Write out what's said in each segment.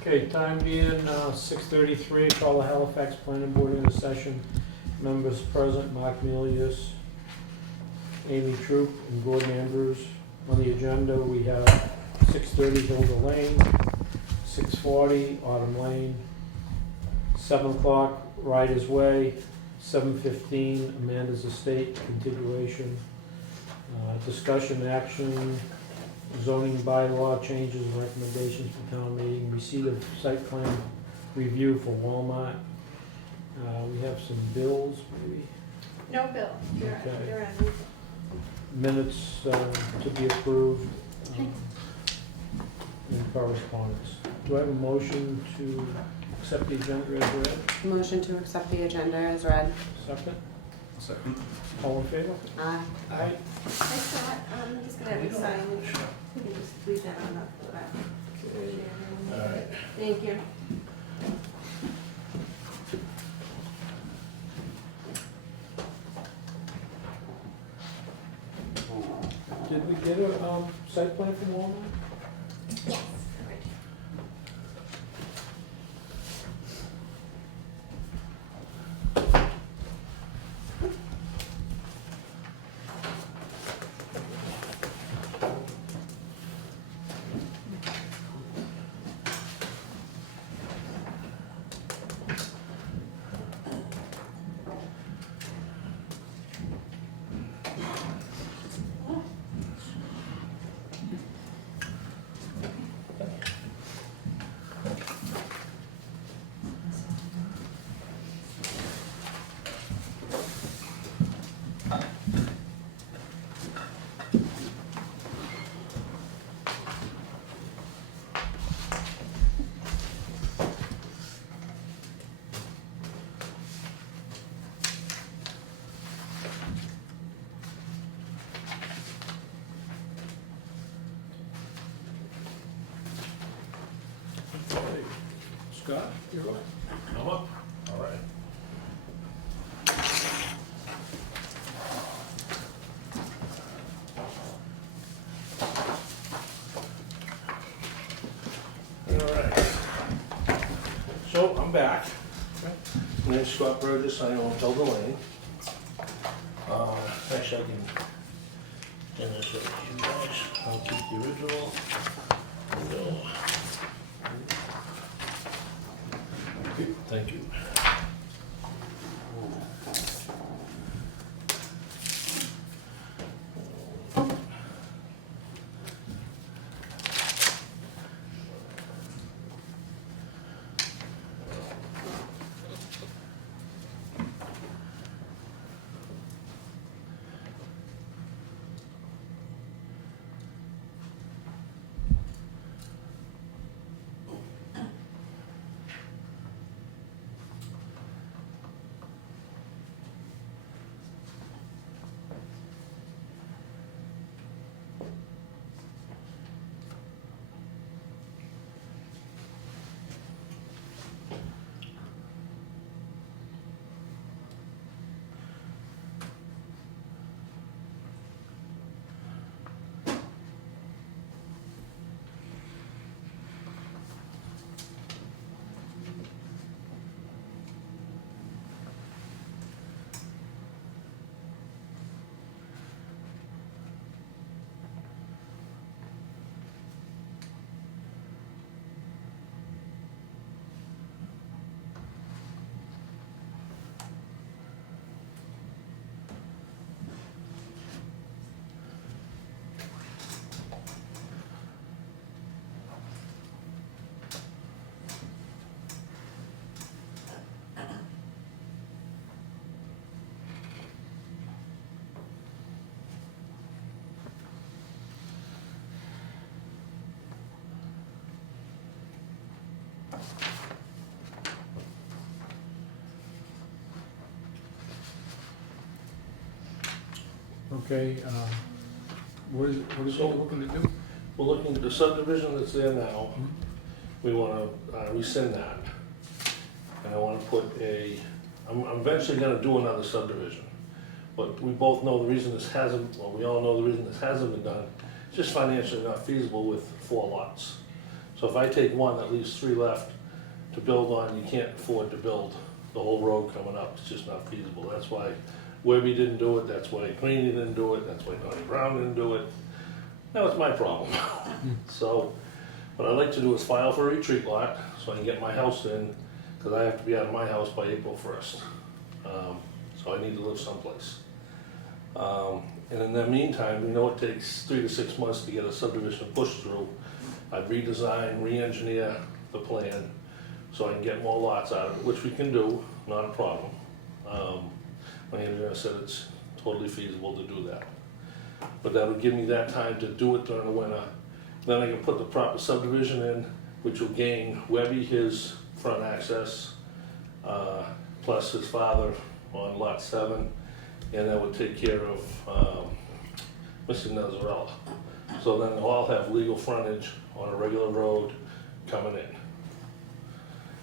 Okay, time being 6:33, call the Halifax Planning Board into session. Members present, Mark Milius, Amy Troop, and Gordon Andrews. On the agenda, we have 6:30 Hilda Lane, 6:40 Autumn Lane, 7 o'clock Riders Way, 7:15 Amanda's Estate continuation, discussion action, zoning bylaw changes and recommendations for town meeting, receipt of site plan review for Walmart. We have some bills, maybe, No bill, Okay. you're in. minutes to be approved, and correspondence. Do I have a motion to accept the agenda as read? Motion to accept the agenda as read. Second? Second. All in favor? Aye. Aye. I saw it, I'm just gonna have you sign it. You can just leave that on the back. All right. Thank you. Did we get a site plan from Walmart? Yes. Okay. Scott, you're up. I'm up. All right. All right. So I'm back. My name's Scott Burgess. I own Hilda Lane. Actually, I can send this over to you guys. I'll keep the original. No. Thank you. Okay, what is it looking to do? We're looking at the subdivision that's there now. We wanna rescind that. And I wanna put I'm eventually gonna do another subdivision. But we both know the reason this hasn't, well, we all know the reason this hasn't been done. It's just financially not feasible with 4 lots. So if I take one, that leaves 3 left to build on. You can't afford to build the whole road coming up, it's just not feasible. That's why Webby didn't do it, that's why Greeny didn't do it, that's why Donnie Brown didn't do it. Now it's my problem. So what I'd like to do is file for a retreat lot, so I can get my house in, because I have to be out of my house by April 1st. So I need to live someplace. And in the meantime, we know it takes 3 to 6 months to get a subdivision pushed through. I'd redesign, re-engineer the plan, so I can get more lots out of it, which we can do, not a problem. My engineer said it's totally feasible to do that. But that would give me that time to do it during the winter. Then I can put the proper subdivision in, which will gain Webby his front access, plus his father on lot 7, and that would take care of Mr. Nazarella. So then they'll all have legal frontage on a regular road coming in.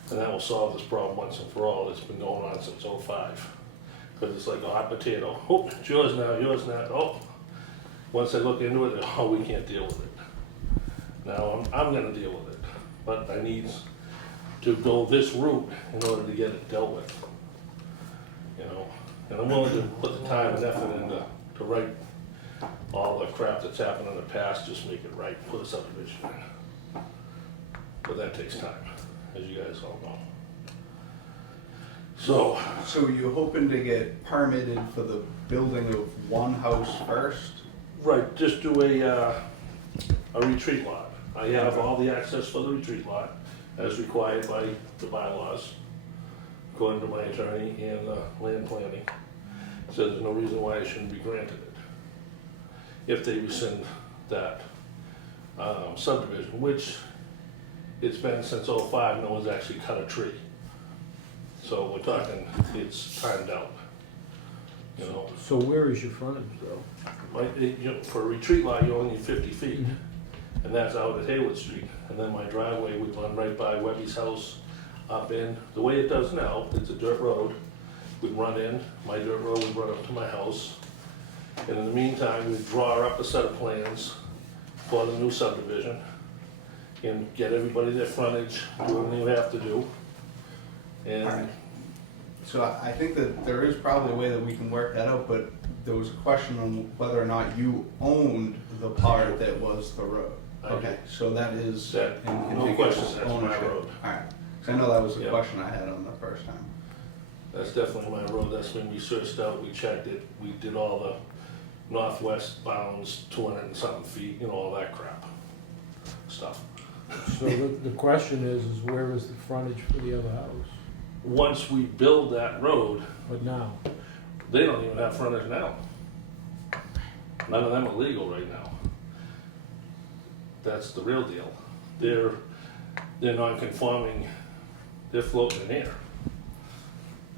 And that will solve this problem once and for all. It's been going on since '05. Because it's like a hot potato. Oh, it's yours now, yours now. Oh, once I look into it, oh, we can't deal with it. Now I'm gonna deal with it. But I need to go this route in order to get it dealt with. You know, and I'm willing to put the time and effort into to right all the crap that's happened in the past, just make it right, put a subdivision in. But that takes time, as you guys all know. So you're hoping to get permitted for the building of one house first? Right, just do a retreat lot. I have all the access for the retreat lot, as required by the bylaws, according to my attorney and land planning. So there's no reason why I shouldn't be granted it, if they rescind that subdivision, which it's been since '05, no one's actually cut a tree. So we're talking, it's timed out, you know. So where is your frontage though? Like, for a retreat lot, you only need 50 feet, and that's out at Hayward Street. And then my driveway would run right by Webby's house, up in, the way it does now, it's a dirt road. We'd run in, my dirt road would run up to my house. And in the meantime, we'd draw up a set of plans for the new subdivision and get everybody their frontage, do everything we have to do. And Alright. So I think that there is probably a way that we can work that out, but there was a question on whether or not you owned the part that was the road. I do. Okay, so that is That- in no contiguous question, that's my ownership. road. Alright, so I know that was the Yeah. question I had on the first time. that's definitely my road, that's when we searched out, we checked it, we did all the northwest bounds, 200 and something feet, you know, all that crap stuff. So the question is where is the frontage for the other house? Once we build that road, But now, they don't even have frontage now. None of them are legal right now. That's the real deal. They're non-conforming, they're floating in air.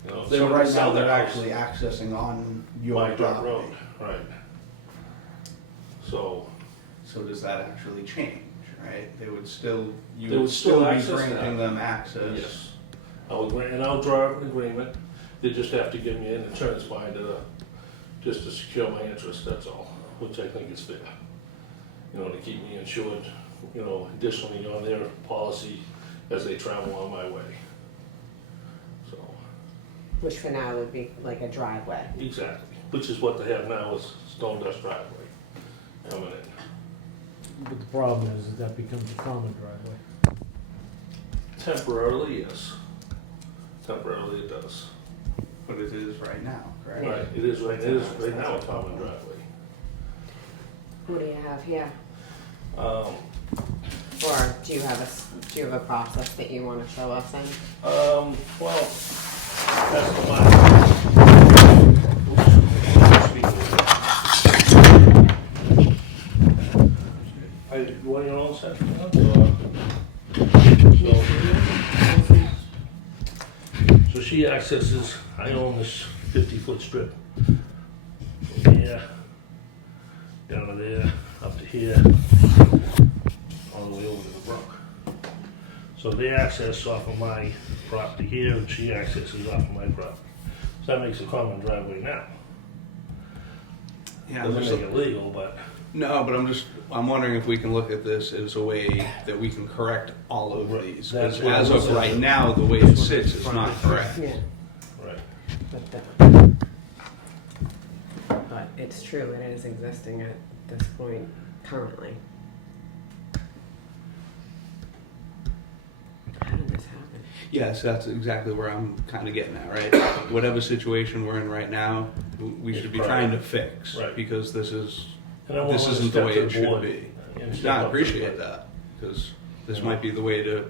You know, if they So were to right sell now, they're their house, actually accessing on your my dirt property. road, right. So, So does that actually change, right? They would still, you They would would still still be access granting that. them access? yes. I'll draw up an agreement, they just have to give me an insurance binder just to secure my interest, that's all, which I think is fair. You know, to keep me insured, you know, additionally on their policy as they travel on my way. So, Which for now would be like a driveway. exactly, which is what they have now is stone dust driveway coming in. but the problem is that becomes a common driveway. Temporarily, yes. Temporarily it does. But it is right now, correct? Right, it is right now a common driveway. What do you have here? Um, Or do you have a process that you want to show us in? Well, that's the one. You want your own section? So she accesses, I own this 50-foot strip. From here, down to there, up to here, all the way over to the brook. So they access off of my property here, and she accesses off of my property. So that makes a common driveway now. Yeah, Doesn't make it legal, but No, but I'm wondering if we can look at this as a way that we can correct all of these. That's Because what I as was of right saying. now, the way it sits is not correct. Yeah, Right. but it's true, it is existing at this point currently. How did this happen? Yes, that's exactly where I'm kind of getting at, right? Whatever situation we're in right now, we should be trying to fix. Right. Because this And I wanna isn't the step way to it the should board be. and step No, I up to the appreciate plate. that, because this Yeah. might be the way to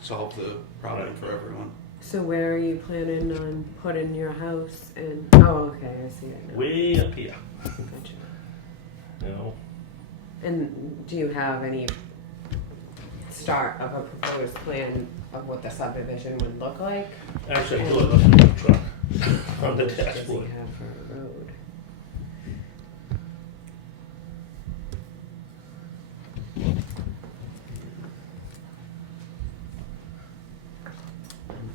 solve the problem Right. for everyone. So where are you planning on putting your house and, oh, okay, I see it now. Way up here, Gotcha. you know? And do you have any start of a proposed plan of what the subdivision would look like? Actually, I do it up in the truck, on the What does he dashboard. have for a road?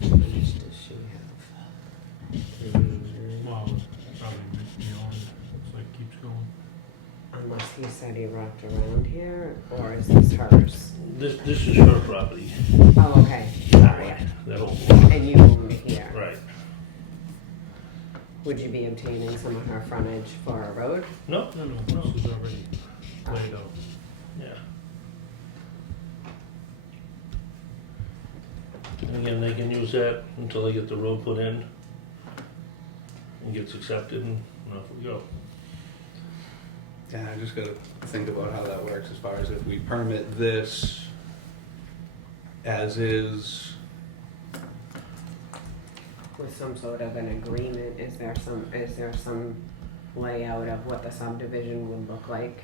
How much does she have? Wow, probably beyond, looks like keeps going. Unless he said he walked around here, or is this hers? This is her property, Oh, okay, that alright. way, that whole block. And you own here. Right. Would you be obtaining some of her frontage for a road? No, No, this is already laid out. yeah. And again, they can use that until they get the road put in and gets accepted, and off we go. Yeah, I just gotta think about how that works as far as if we permit this as is. With some sort of an agreement, is there some layout of what the subdivision would look like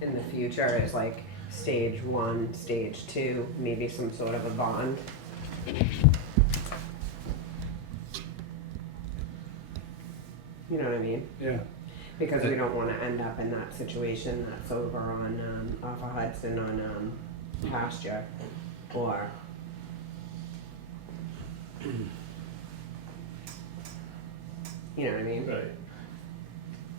in the future? Is like stage 1, stage 2, maybe some sort of a bond? You know what I mean? Yeah. Because we don't wanna end up in that situation that's over on, off of Hudson on, pasture, or, you know what I mean? Right.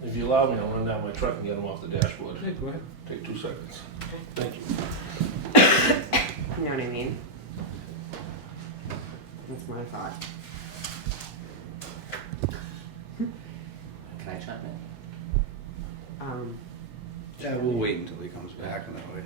If you allow me, I'll run down my truck and get them off the dashboard. Hey, go ahead. Take 2 seconds. Thank you. You know what I mean? That's my thought. Can I chime in? Yeah, we'll wait until he comes back and that way.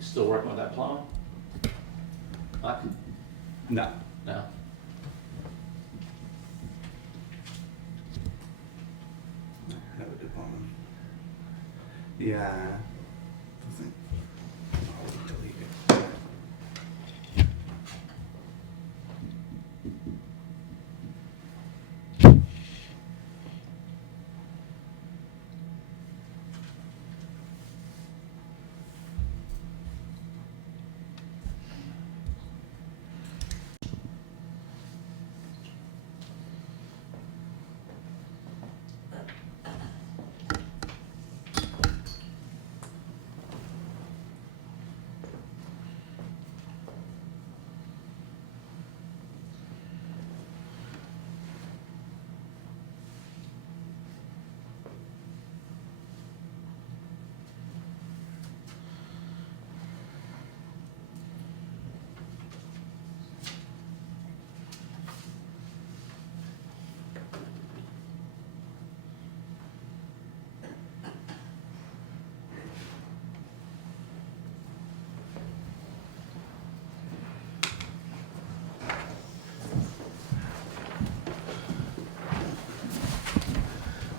Still working with that plow? Buck? No. No. Never did one. Yeah. I think I'll delete it.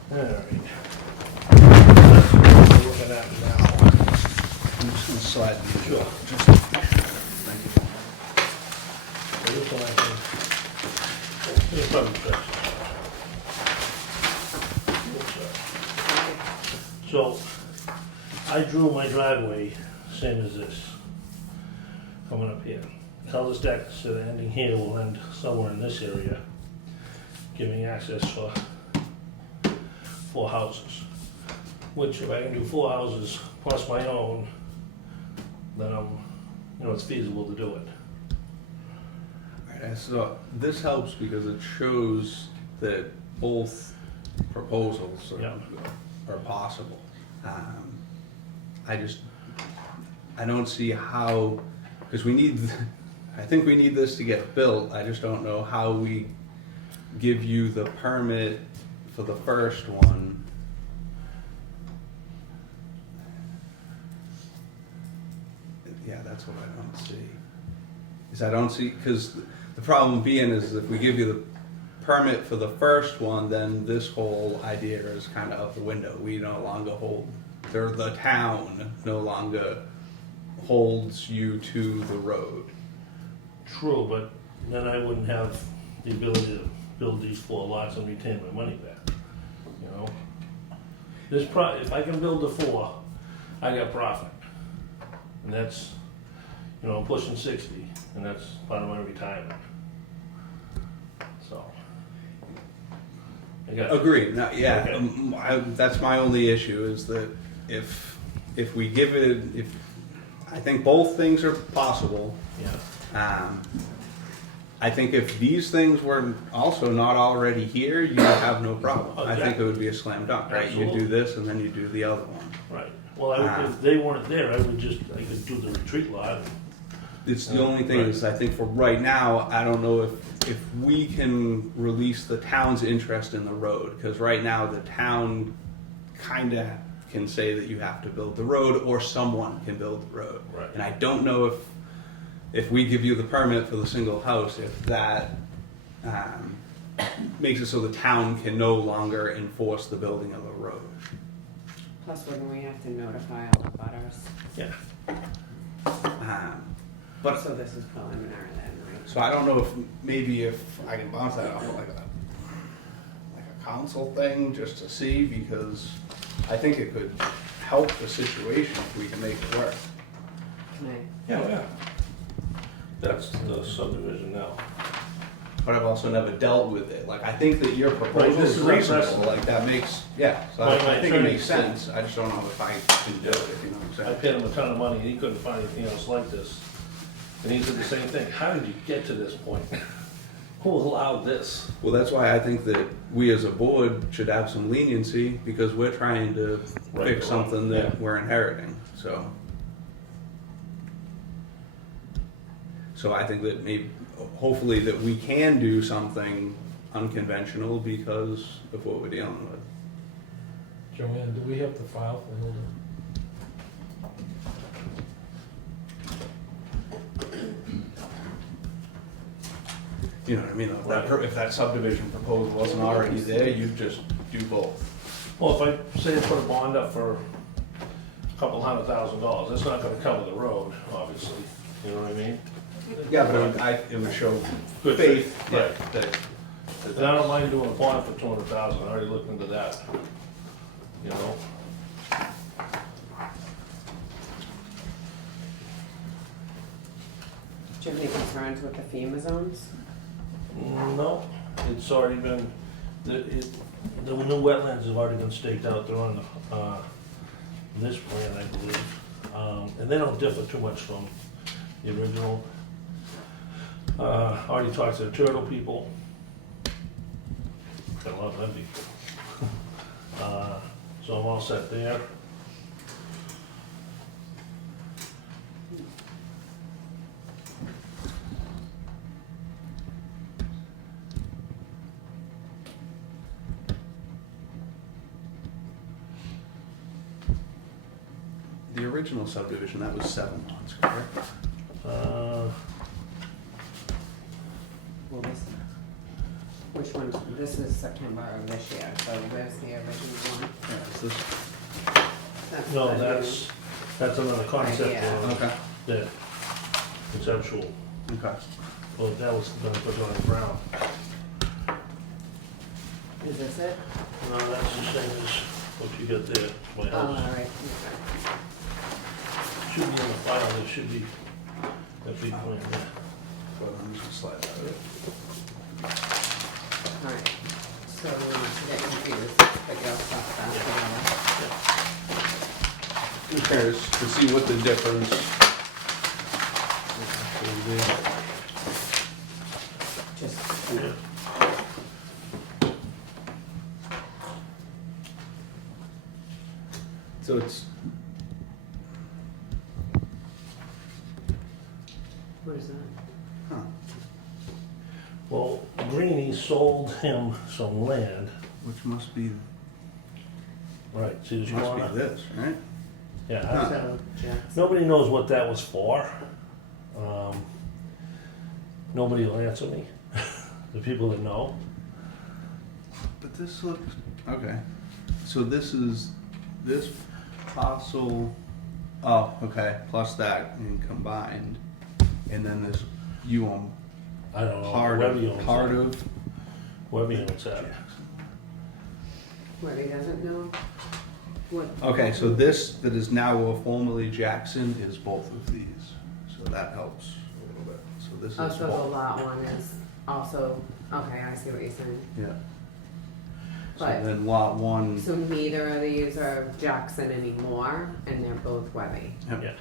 All right. That's what we're looking at now. I'm just gonna slide these. Sure. Thank you. So this one I can, it's probably fixed. So, I drew my driveway, same as this, coming up here. Cul-de-sac instead of ending here will end somewhere in this area, giving access for 4 houses. Which if I can do 4 houses plus my own, then it's feasible to do it. Alright, so this helps because it shows that both proposals Yeah. are possible. I don't see how, because I think we need this to get built, I just don't know how we give you the permit for the first one. Yeah, that's what I don't see. Is I don't see, because the problem being is if we give you the permit for the first one, then this whole idea is kind of out the window. We no longer hold, or the town no longer holds you to the road. True, but then I wouldn't have the ability to build these 4 lots and retain my money back, you know? If I can build the 4, I got profit. And that's, I'm pushing 60, and that's part of my retirement. So. I got Agreed. No, yeah, Okay. that's my only issue is that if we give it, I think both things are possible. Yeah. I think if these things were also not already here, you would have no problem. I think it would be a slam dunk, right? You do Absolutely. this and then you do the other one. Right. Well, if they weren't there, I could do the retreat lot. It's the only thing is, I think for right now, I don't know if we can release the town's interest in the road, because right now the town kind of can say that you have to build the road or someone can build the road. Right. And I don't know if we give you the permit for the single house, if that makes it so the town can no longer enforce the building of the road. Plus, wouldn't we have to notify all the butters? Yeah. But So this is preliminary then, right? so I don't know if I can bounce that off of like a council thing just to see, because I think it could help the situation if we can make it work. Can I? Yeah. That's the subdivision now. But I've also never dealt with it. Like, I think that your Right, proposal this is is our reasonable, precedent. like, that makes, yeah, so My I think it attorney makes said- sense. I just don't know if I can do it, if you know what I'm I saying. paid him a ton of money, and he couldn't find anything else like this. And he said the same thing, how did you get to this point? Who allowed this? Well, that's why I think that we as a board should have some leniency, because we're trying to Right, fix something yeah. that we're inheriting, so. So I think that maybe, hopefully that we can do something unconventional because of what we're dealing with. Joanne, do we have to file for Hilda? You know what I mean? If that subdivision proposal wasn't already there, you'd just do both. Well, if I say I put a bond up for a couple $100,000, that's not gonna cover the road, obviously, you know what I mean? Yeah, but it would show Good faith, faith, yeah, right. that, And I don't mind doing a bond for 200,000, I already looked into that, you know? Do you have any concerns with the FEMA zones? No, it's already been, the new wetlands have already been staked out, they're on this plan, I believe. And they don't differ too much from the original. Already talked to the turtle people. Got a lot of them people. So I'm all set there. the original subdivision, that was 7 lots, correct? Well, which one? This is September of this year, so where's the original one? Yeah, is this, That's No, the that's another concept, Yeah. okay, yeah, conceptual. okay. Well, that was gonna put it on the ground. new- Is this it? No, that's the same as what you got there, my Oh, all house. right. Should be in the file, there should be that big plan there. Well, I'm just gonna slide that in. All right. So, not to get confused, but you're all set. Just curious to see what the difference is actually Just, Yeah. So it's, what is that? huh, Well, Greenie sold him some land. which must be Right, see this corner? this, right? Yeah, Huh. So, Jackson. nobody knows what that was for. Nobody will answer me, the people that know. But this looks, okay, so this is, this parcel, oh, okay, plus that and combined, and then this, you own I don't know, part Webby of, owns part that. of. Webby owns that. Where he doesn't know what. Okay, so this that is now formerly Jackson is both of these, so that helps a little bit. So this is Oh, so the both. lot one is also, okay, I see what you're saying. Yeah. So But- then lot one, So neither of these are Jackson anymore, and they're both Webby. yep. Yeah.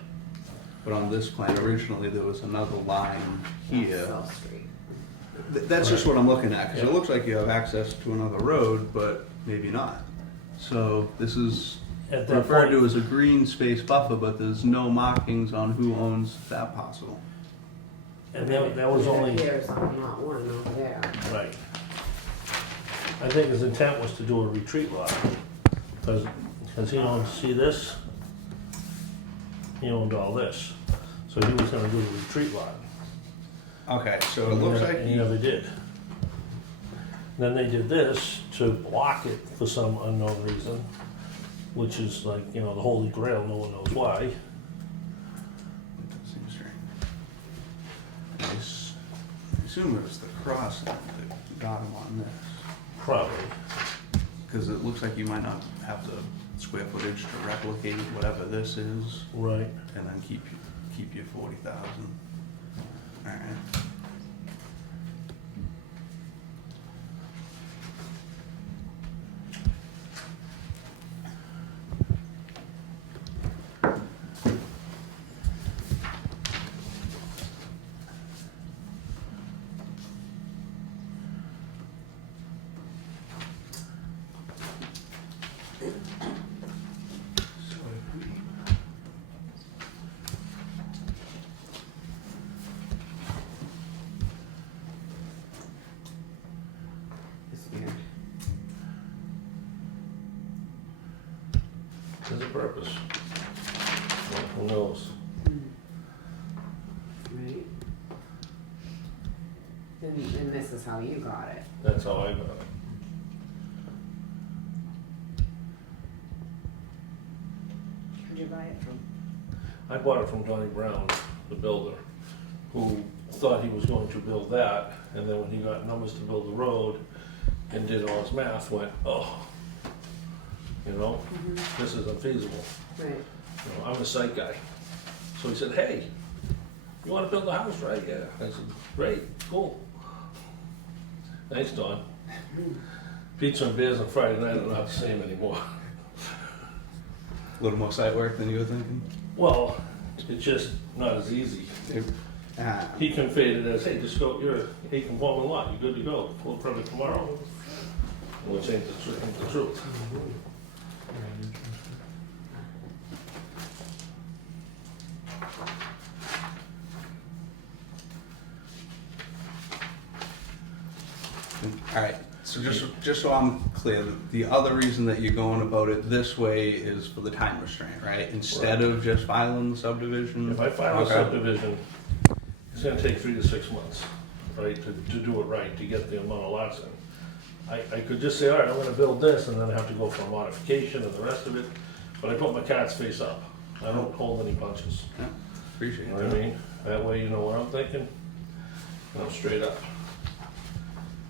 But on this plan, originally there was another line here. South Street. That's just what I'm looking at, because Yeah. it looks like you have access to another road, but maybe not. So this is At that referred to point, as a green space buffer, but there's no markings on who owns that parcel. and that was It only, appears on lot one over there. right. I think his intent was to do a retreat lot, because he owned, see this? He owned all this, so he was gonna do the retreat lot. Okay, so it looks like And he never did. Then they did this to block it for some unknown reason, which is like, you know, the holy grail, no one knows why. It does seem strange. I assume it was the cross that got him on this, Probably. because it looks like you might not have the square footage to replicate whatever this is, Right. and then keep your 40,000. All right. So if we It's weird. There's a purpose. Well, who knows? Right? And this is how you got it. That's how I got it. Where'd you buy it from? I bought it from Donnie Brown, the builder, who thought he was going to build that, and then when he got numbers to build the road and did all his math, went, oh, you know, this is unfeasible. Right. You know, I'm a site guy. So he said, hey, you wanna build a house, right? Yeah. I said, great, cool. Thanks, Don. Pizza and beers on Friday night are not the same anymore. a little more site work than you were thinking. Well, it's just not as easy. Ah, He conveyed it as, hey, just go, you're a conforming lot, you're good to go, full permit tomorrow. Which ain't the truth. all right. So just so I'm clear, the other reason that you're going about it this way is for the time restraint, right? Instead of just filing the subdivision. If I file a Okay. subdivision, it's gonna take 3 to 6 months, right, to do it right, to get the amount of lots in. I could just say, all right, I'm gonna build this, and then I have to go for a modification and the rest of it, but I put my cards face up. I don't hold any punches, Yeah, appreciate you know what I that. mean? That way you know what I'm thinking, and I'm straight up.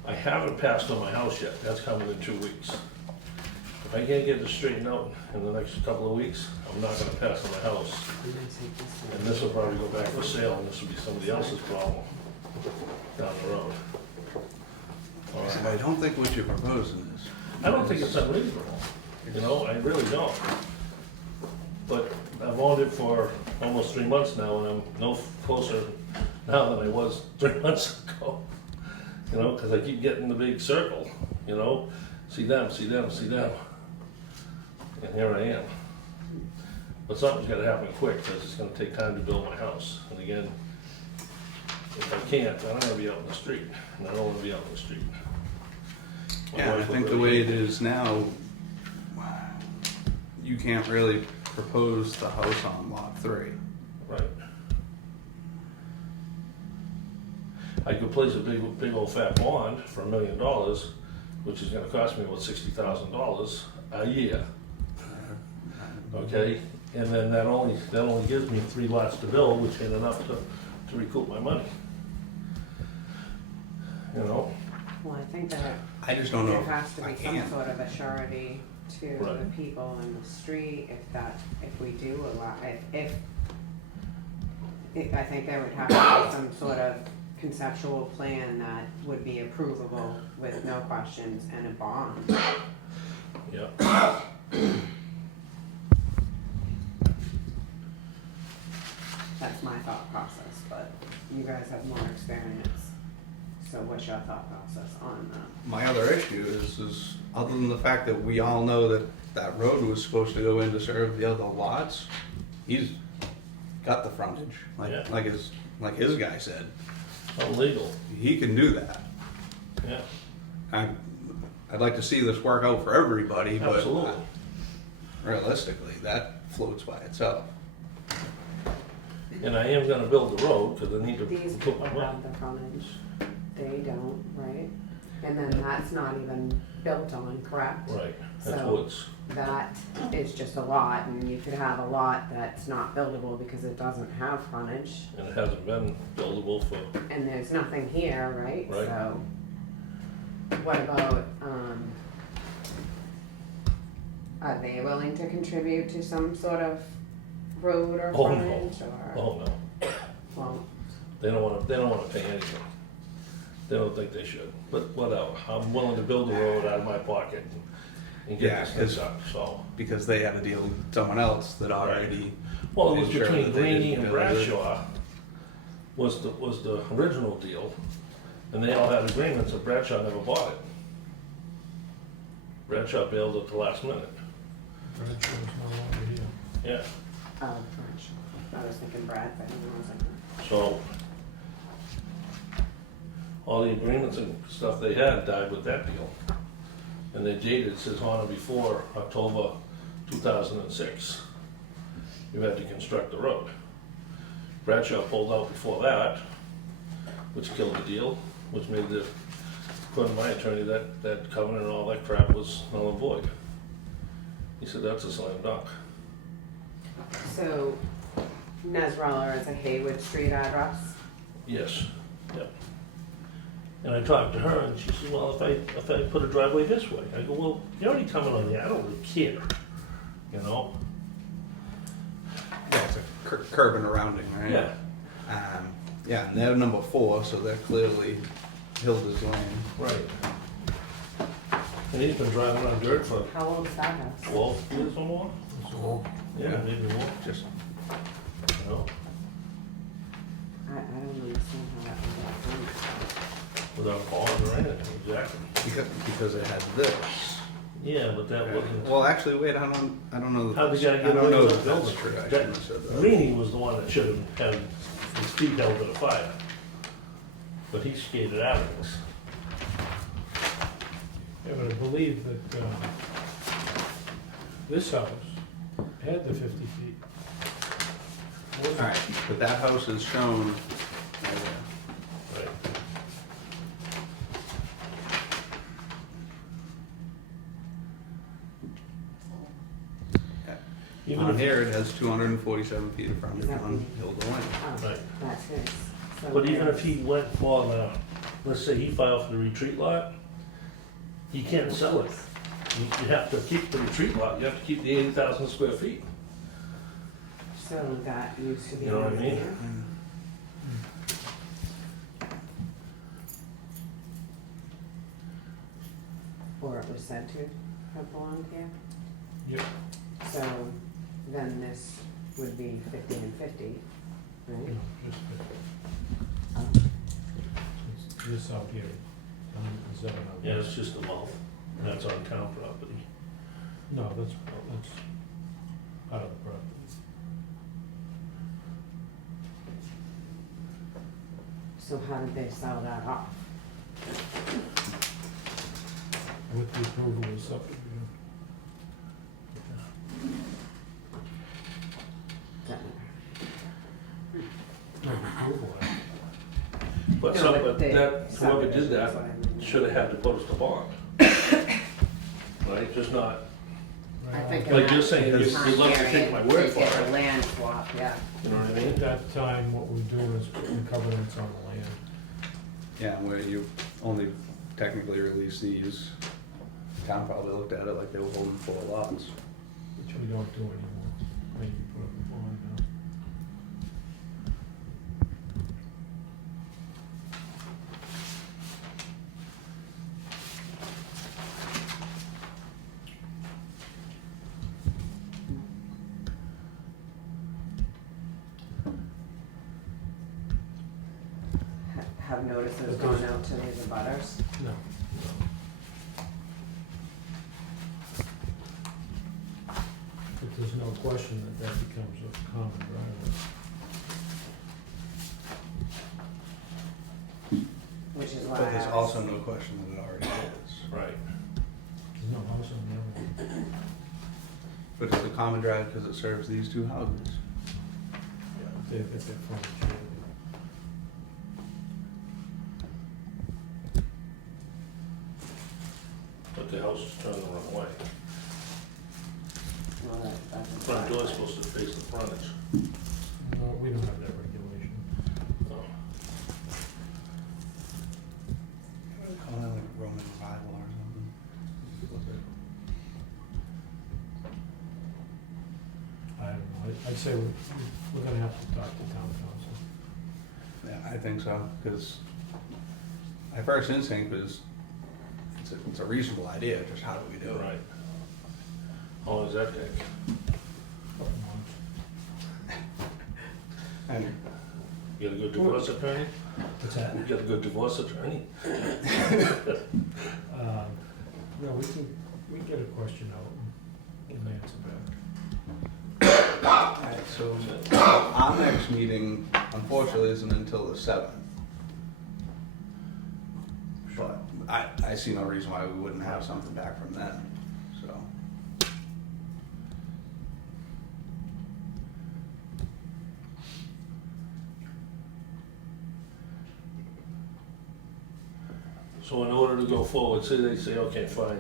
I haven't passed on my house yet, that's coming in 2 weeks. If I can't get this straightened out in the next couple of weeks, I'm not gonna pass on my house. I'm gonna take this one. And this will probably go back for sale, and this will be somebody else's problem down the road. All So right. I don't think what you're proposing is. I don't think it's unreasonable, you know, I really don't. But I've owned it for almost 3 months now, and I'm no closer now than I was 3 months ago. You know, because I keep getting the big circle, you know, see them, see them, see them. And here I am. But something's gotta happen quick, because it's gonna take time to build my house. And again, if I can't, then I'm gonna be out in the street, and I don't wanna be out in the street. My Yeah, I wife will think the really way hate it is now, you can't really propose the house on lot 3. Right. I could place a big old fat bond for $1 million, which is gonna cost me about $60,000 a year. Okay, and then that only gives me 3 lots to build, which ain't enough to recoup my money. You know, Well, I think that I just don't know. there has to I be some can't. sort of a surety to the Right. people in the street if we do allow, if, I think there would have to be some sort of conceptual plan that would be approvable with no questions and a bond. yeah. That's my thought process, but you guys have more experience. So what's your thought process on that? My other issue is other than the fact that we all know that that road was supposed to go in to serve the other lots, he's got the frontage, Yeah. like his guy said. I'm legal, He can do that. yeah, I'd like to see this work out for everybody, but absolutely. realistically, that floats by itself. And I am gonna build the road, because I need to These put people my money. have the frontage, they don't, right? And then that's not even built on, correct? Right, that's So- woods. That is just a lot, and you could have a lot that's not buildable because it doesn't have frontage, And it hasn't been buildable for, and there's nothing here, right? Right. So, what about, are they willing to contribute to some sort of road or Oh, no. frontage, or? oh no, Well, they don't wanna pay anything. They don't think they should, but whatever, I'm willing to build the road out of my pocket and Yeah, get this 'cause- thing up, so. Because they had to deal with someone else that already. Well, it was made sure between that they Greenie didn't and build it. Bradshaw was the original deal, and they all had agreements, and Bradshaw never bought it. Bradshaw bailed at the last minute, Bradshaw's no longer here. yeah, frontage. I was thinking Bradford, and I was like, so. All the agreements and stuff they had died with that deal. And they dated, says on or before October 2006. You had to construct the road. Bradshaw pulled out before that, which killed the deal, which made the, according to my attorney, that covenant and all that crap was null and void. He said, that's a slam dunk. so, Nesrela is a Haywood Street address? Yes, yep. And I talked to her and she said, well, if I put a driveway this way, I go, well, you're already coming on here, I don't really care, you know? Yeah, it's a curb and a rounding, right? Yeah, Yeah, and they're number 4, so they're clearly Hilda's Lane. right. And he's been driving on dirt for How old is that house? 12 years or more, So, yeah, Yeah. maybe more, Just you know, I don't understand how that would work. without a bond or anything, exactly. because it had this. Yeah, but that wasn't, Well, actually, wait, I don't know. how the guy I get don't away know with that the that's building? true. I That- shouldn't have said that. Greenie was the one that should have had his feet held to the fire. But he skated out of this. yeah, but I believe that, this house had the 50 feet. All right, but that house is shown. Right. Even On if, here, it has 247 feet of frontage on Hilda Lane. Oh, Right. that's his. So but even if there's- he went for the, let's say he filed for the retreat lot, he can't sell it. You have to keep the retreat lot, you have to keep the 80,000 square feet. So that used to be You know what I over mean? here. Or it was said to have belonged here. Yep. So then this would be 50 and 50, right? No, just Oh. it's this out here. Is that another? Yeah, it's just the mouth, that's on town property. No, that's part of the property. So how did they sell that off? With the approval of the subdivision. That- No, the approval, But No, some, but but the that, whoever subdivision did is that what I mean. should have had to post a bond. Right, just not, I think like in you're that saying, time you'd love to take period, my word they for get a it, land swap, yeah. you know what I at mean? that time, what we're doing is putting covenants on the land. Yeah, where you only technically release these, town probably looked at it like they were holding 4 lots. Which we don't do anymore. Maybe put up a bond now. Have notices But gone there's- out to these abutters? No. But there's no question that that becomes a common driveway. Which is why But there's I also was, no question that it already is. Right. There's no house on the other one. But it's a common drive because it serves these 2 houses. They've got their frontage. But the house is turned the wrong way. well, that's a Front door's supposed to face the frontage. No, we don't have that regulation. Oh. Call that like Roman revival or something. I don't know, I'd say we're gonna have to talk to town council. Yeah, I think so, because my first instinct was, it's a reasonable idea, just how do we do it? Right. How long does that take? Couple months. And You got a good divorce attorney? What's that? You got a good divorce attorney? No, we can get a question out and get an answer back. Alright, so our next meeting unfortunately isn't until the 7th. But I see no reason why we wouldn't have something back from then, so. So in order to go forward, say they say, okay, fine,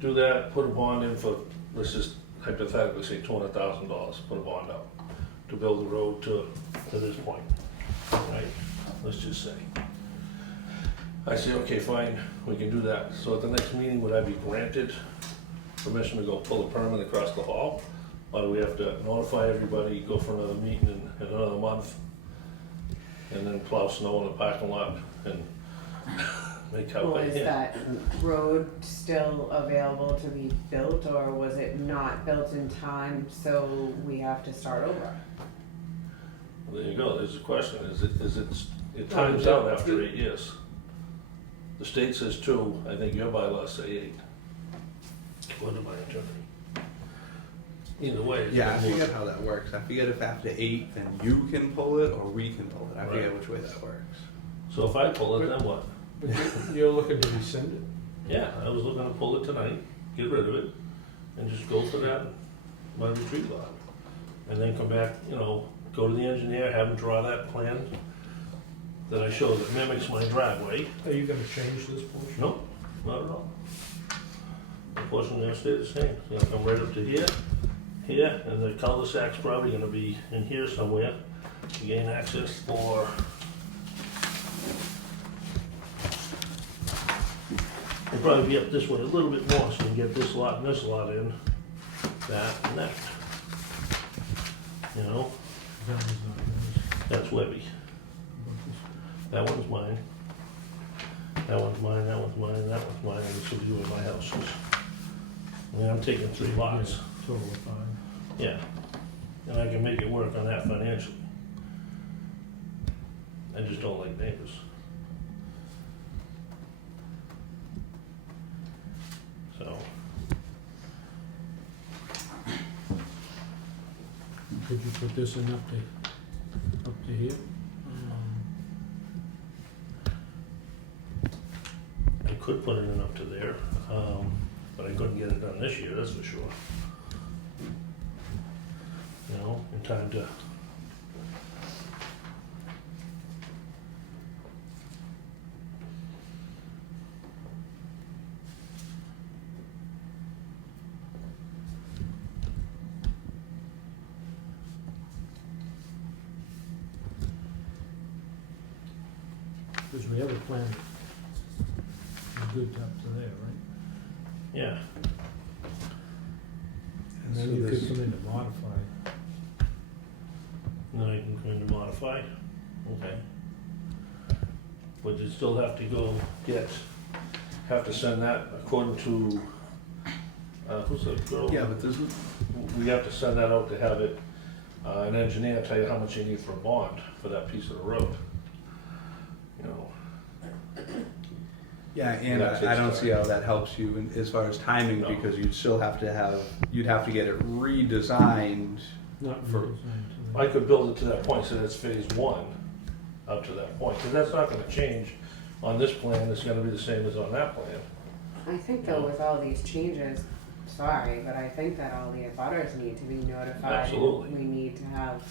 do that, put a bond in for, let's just hypothetically say $200,000, put a bond up to build the road to this point, right? Let's just say. I say, okay, fine, we can do that. So at the next meeting, would I be granted permission to go pull a permit across the hall? Or do we have to notify everybody, go for another meeting in another month? And then plow snow in the parking lot and make our Well, way is in? that road still available to be built, or was it not built in time, so we have to start over? There you go, there's a question, it times out after 8 years. The state says 2, I think your bylaws say 8. According to my attorney. Either way. it's Yeah, I more- forget how that works. I forget if after 8, then you can pull it or we can pull it. I forget Right. which way that works. So if I pull it, then what? But you're looking to rescind it? Yeah, I was looking to pull it tonight, get rid of it, and just go for that, my retreat lot. And then come back, go to the engineer, have him draw that plan that I showed that mimics my driveway. Are you gonna change this portion? Nope, not at all. The portion gonna stay the same, it's gonna come right up to here, and the cul-de-sac's probably gonna be in here somewhere to gain access for. It'll probably be up this way a little bit more, so you can get this lot and this lot in, that and that. That one's not yours. That's Webby. That one's mine. That one's mine, that one's mine, that one's mine, and this will be where my house is. I mean, I'm taking 3 lots. Total of 5. Yeah. and I can make it work on that financially. I just don't like neighbors. So, Could you put this in up to here? I could put it in up to there, but I couldn't get it done this year, that's for sure. You know, in time to. Because we have a plan. It's good up to there, right? Yeah, And then So you this- could come in and modify. then I can come in to modify, okay. But you still have to go have to send that according to, who's the girl? Yeah, but this is, We have to send that out to have it, an engineer tell you how much you need for a bond for that piece of the road. You know, yeah, and That takes I don't time. see how that helps you as far as timing, No. because you'd still have to you'd have to get it redesigned. Not For- redesigned to I that. could build it to that point, so that's phase one, up to that point, because that's not gonna change on this plan, it's gonna be the same as on that plan. I think though with all these changes, sorry, but I think that all the abutters need to be notified. Absolutely. We need to have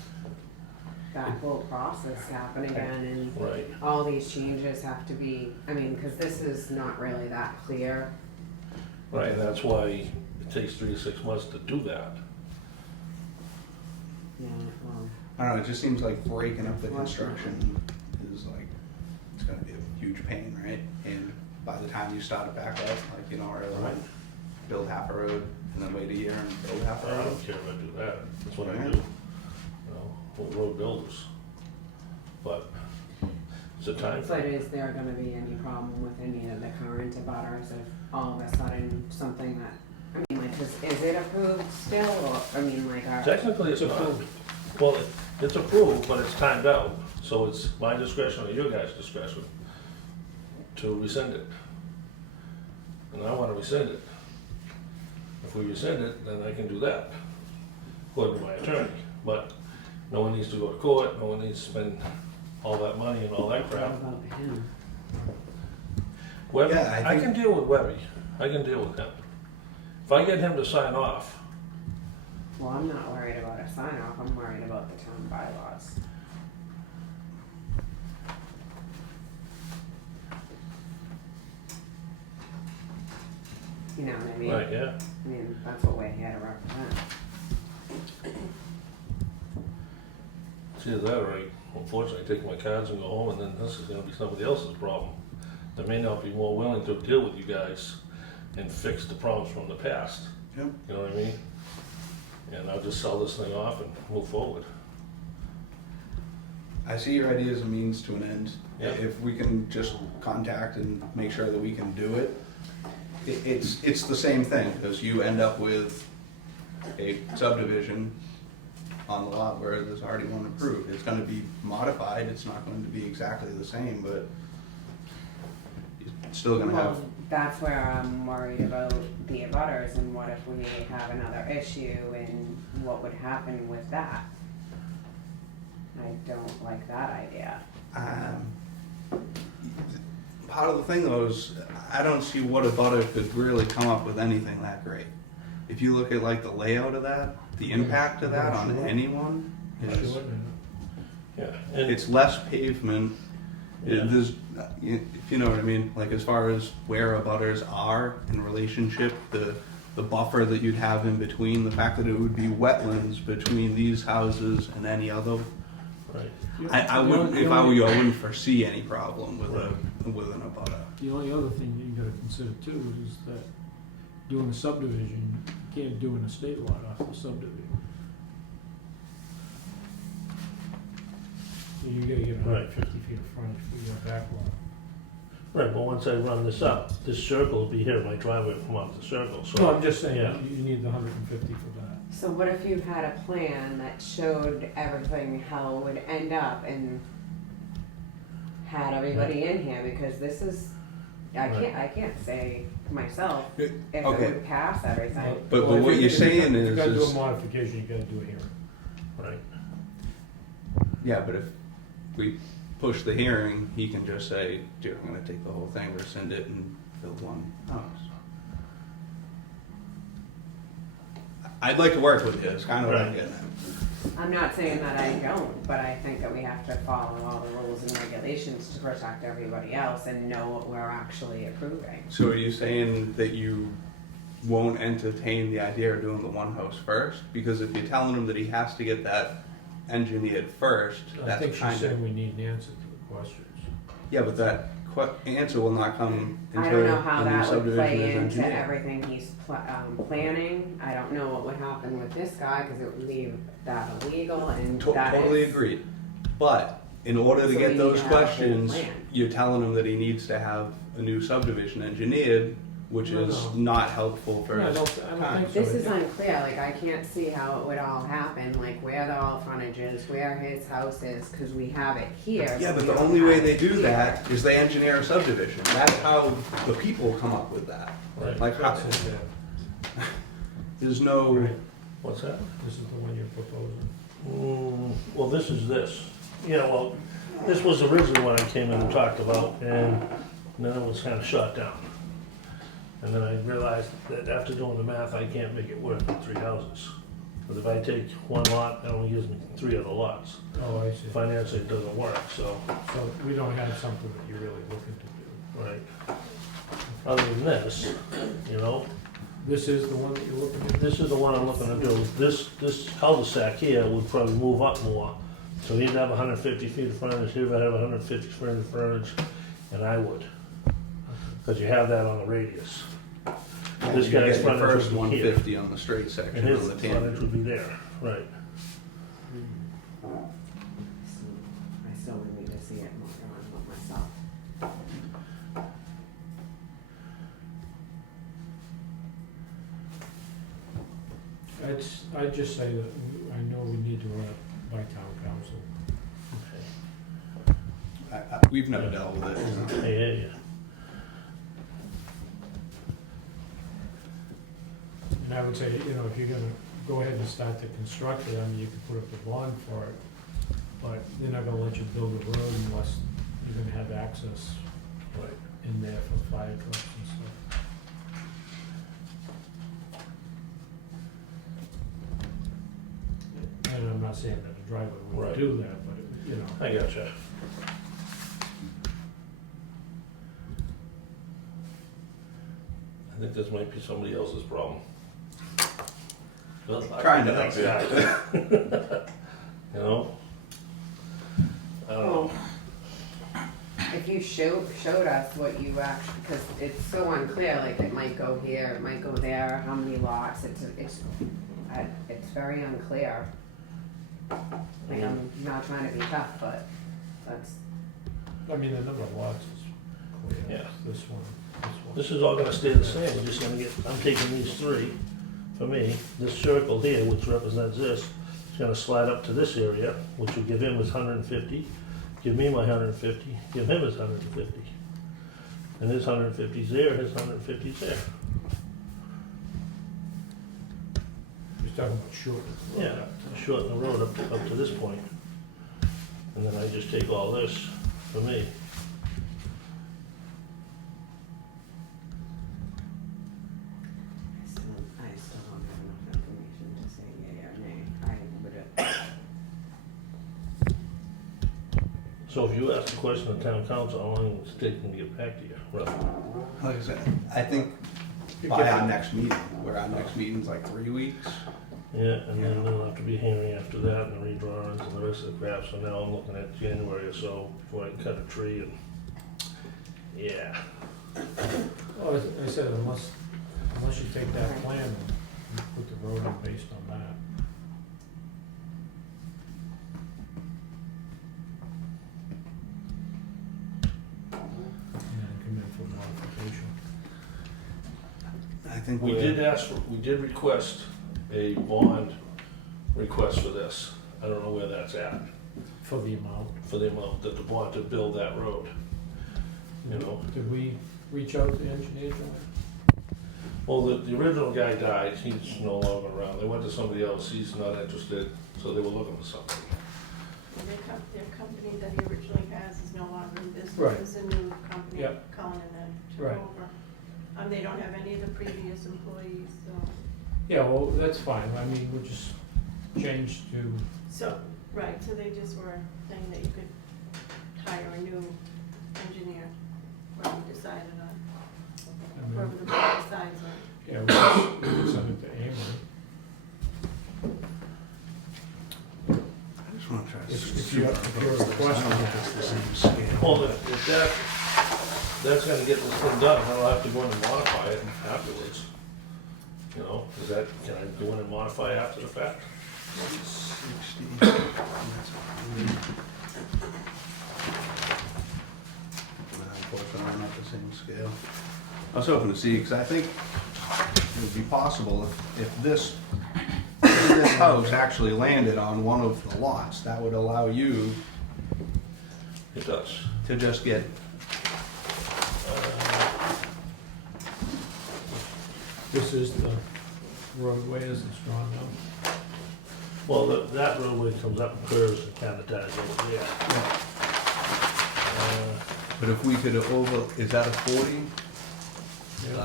that whole process happen again, and Right. all these changes have to be, I mean, cause this is not really that clear. Right, and that's why it takes 3 to 6 months to do that. Yeah, well, I don't know, it just seems like breaking up the construction is like, it's gonna be a huge pain, right? And by the time you start it back up, like, you know, or like build half a road and then wait a year and build half a I road. don't care if I do that, that's what I Yeah. do. You know, we're road builders. But it's a time but frame. is there gonna be any problem with any of the current abutters if all of a sudden something that, I mean, like, is it approved still, or, I mean, like, Technically, it's approved. Well, it's approved, but it's timed out, so it's my discretion or your guys' discretion to rescind it. And I wanna rescind it. If we rescind it, then I can do that, according to my attorney. But no one needs to go to court, no one needs to spend all that money and all that what crap. about him? Webby, Yeah, I I think- can deal with Webby, I can deal with him. If I get him to sign off, Well, I'm not worried about a sign off, I'm worried about the town bylaws. You know what I mean? right, yeah. I mean, that's what we're here to represent. It's either that or I, unfortunately, take my cards and go home, and then this is gonna be somebody else's problem. They may not be more willing to deal with you guys and fix the problems from the past. Yep. You know what I mean? And I'll just sell this thing off and move forward. I see your idea as a means to an end. Yeah. If we can just contact and make sure that we can do it, it's the same thing, because you end up with a subdivision on the lot where there's already one approved. It's gonna be modified, it's not going to be exactly the same, but it's still gonna have, Well, that's where I'm worried about the abutters and what if we have another issue and what would happen with that? I don't like that idea. part of the thing though is, I don't see what a butter could really come up with anything that great. If you look at like the layout of that, the impact of that on Sure. anyone is, Sure, Yeah, and it's less pavement. Yeah. There's, if you know what I mean, like as far as where abutters are in relationship, the buffer that you'd have in between, the fact that it would be wetlands between these houses and any other. right. I wouldn't, if I were you, I wouldn't foresee any problem with with an abutter. The only other thing that you gotta consider too is that doing a subdivision, you can't do an estate lot off the subdivision. You gotta get Right. 150 feet of frontage for your back lot. Right, but once I run this up, this circle will be here, my driveway will come up the circle, so. No, I'm just saying, Yeah. you need the 150 for that. So what if you had a plan that showed everything, how it would end up, and had everybody in here, because this is, I can't say myself if it Okay. would pass everything. But Well, if what you- you're if you got- saying If you gotta do is, a modification, you gotta do a hearing. Right. yeah, but if we push the hearing, he can just say, dude, I'm gonna take the whole thing, rescind it, and build one house. I'd like to work with you, it's kind of what I'm Right. getting at. I'm not saying that I don't, but I think that we have to follow all the rules and regulations to protect everybody else and know what we're actually approving. So are you saying that you won't entertain the idea of doing the one house first? Because if you're telling him that he has to get that engineered first, I that's think she's kind saying of, we need an answer to the questions. yeah, but that answer will not come I until don't know how the new that would subdivision play is into engineered. everything he's planning. I don't know what would happen with this guy, because it would leave that illegal, and that Totally is- agreed. But in order to So we get need those to have a whole questions, plan. you're telling him that he needs to have a new subdivision engineered, which No, is no. not helpful for Yeah, I his don't think time. so. This is unclear, like, I can't see how it would all happen, like, where the all frontage is, where his house is, cause we have it here. Yeah, but we the don't only way have they it do here. that is they engineer a subdivision. That's how the people come up with that. Right. Like, how, That's it, yeah. there's no, Right. What's that? This is the one you're proposing. Well, this is this. Yeah, well, this was originally what I came in and talked about, and then it was kind of shot down. And then I realized that after doing the math, I can't make it work with 3 houses. Because if I take one lot, that only gives me 3 other lots. Oh, I see. Financially, it doesn't work, so, So we don't have something that you're really looking to right. Other than this, you know, do. This is the one that you're looking at? this is the one I'm looking to do. This cul-de-sac here would probably move up more. So he'd have 150 feet of frontage, he'd have 150 feet of frontage, and I would. Because you have that on the radius. This you guy's get the frontage first would be here. 150 on the straight And section his on the frontage tangent. would be there, right. I still would need to see it more on myself. I'd just say that I know we need to run it by town council. We've never dealt with it. Yeah. And I would say, you know, if you're gonna go ahead and start to construct it, I mean, you could put up the bond for it, but they're not gonna let you build a road unless you're gonna have access Right. in there for fire trucks and stuff. And I'm not saying that a driveway would Right. do that, but, it- you know. I gotcha. I think this might be somebody else's problem. Trying to help you. You know? I don't know. If you showed us what you actually, because it's so unclear, like it might go here, it might go there, how many lots, it's very unclear. Like, I'm not trying to be tough, but that's, I mean, the number of lots is clear. Yeah. This one. This is all gonna stay the same, we're just gonna get, I'm taking these 3, for me, this circle here, which represents this, is gonna slide up to this area, which will give him his 150, give me my 150, give him his 150. And his 150's there, his 150's there. He's talking about short. Yeah, shorten the road up to this point. And then I just take all this for me. I still don't have enough information to say yea or nay. I would, So if you ask the question of town council, how long will it take them to get back to you, roughly? Like I said, I think by our next meeting, where our next meeting's like 3 weeks. Yeah, and then there'll have to be hearing after that and the redrawings and the rest of the crap, so now I'm looking at January or so before I can cut a tree and, yeah. Well, as I said, unless you take that plan and put the road in based on that. And then come in for modification. I think We did request a bond request for this. I don't know where that's at, For the amount. for the amount that the bond to build that road, you know? Did we reach out to the engineer, Joanne? Well, the original guy died, he's no longer around. They went to somebody else, he's not interested, so they were looking for somebody. Their company that he originally has is no longer in business. Right. It's a new company, Yep. Cullen and then took Right. over. They don't have any of the previous employees, so. Yeah, well, that's fine, I mean, we'll just change to, So, right, so they just were saying that you could hire a new engineer, whoever you decided on, and whoever then, the board decides on. yeah, we can send it to Amory. I just wanna try to. If you're requesting I don't know that. if it's the same scale. Well, if that's gonna get this thing done, then I'll have to go in and modify it afterwards. You know, can I go in and modify after the fact? 60, and that's 100. Unfortunately, not the same scale. I was hoping to see, because I think it would be possible if this house actually landed on one of the lots, that would allow you It does. to just get, This is the roadway as it's drawn now. Well, that roadway comes up and curves and kind of dies over there. but if we could is that a 40? Yeah.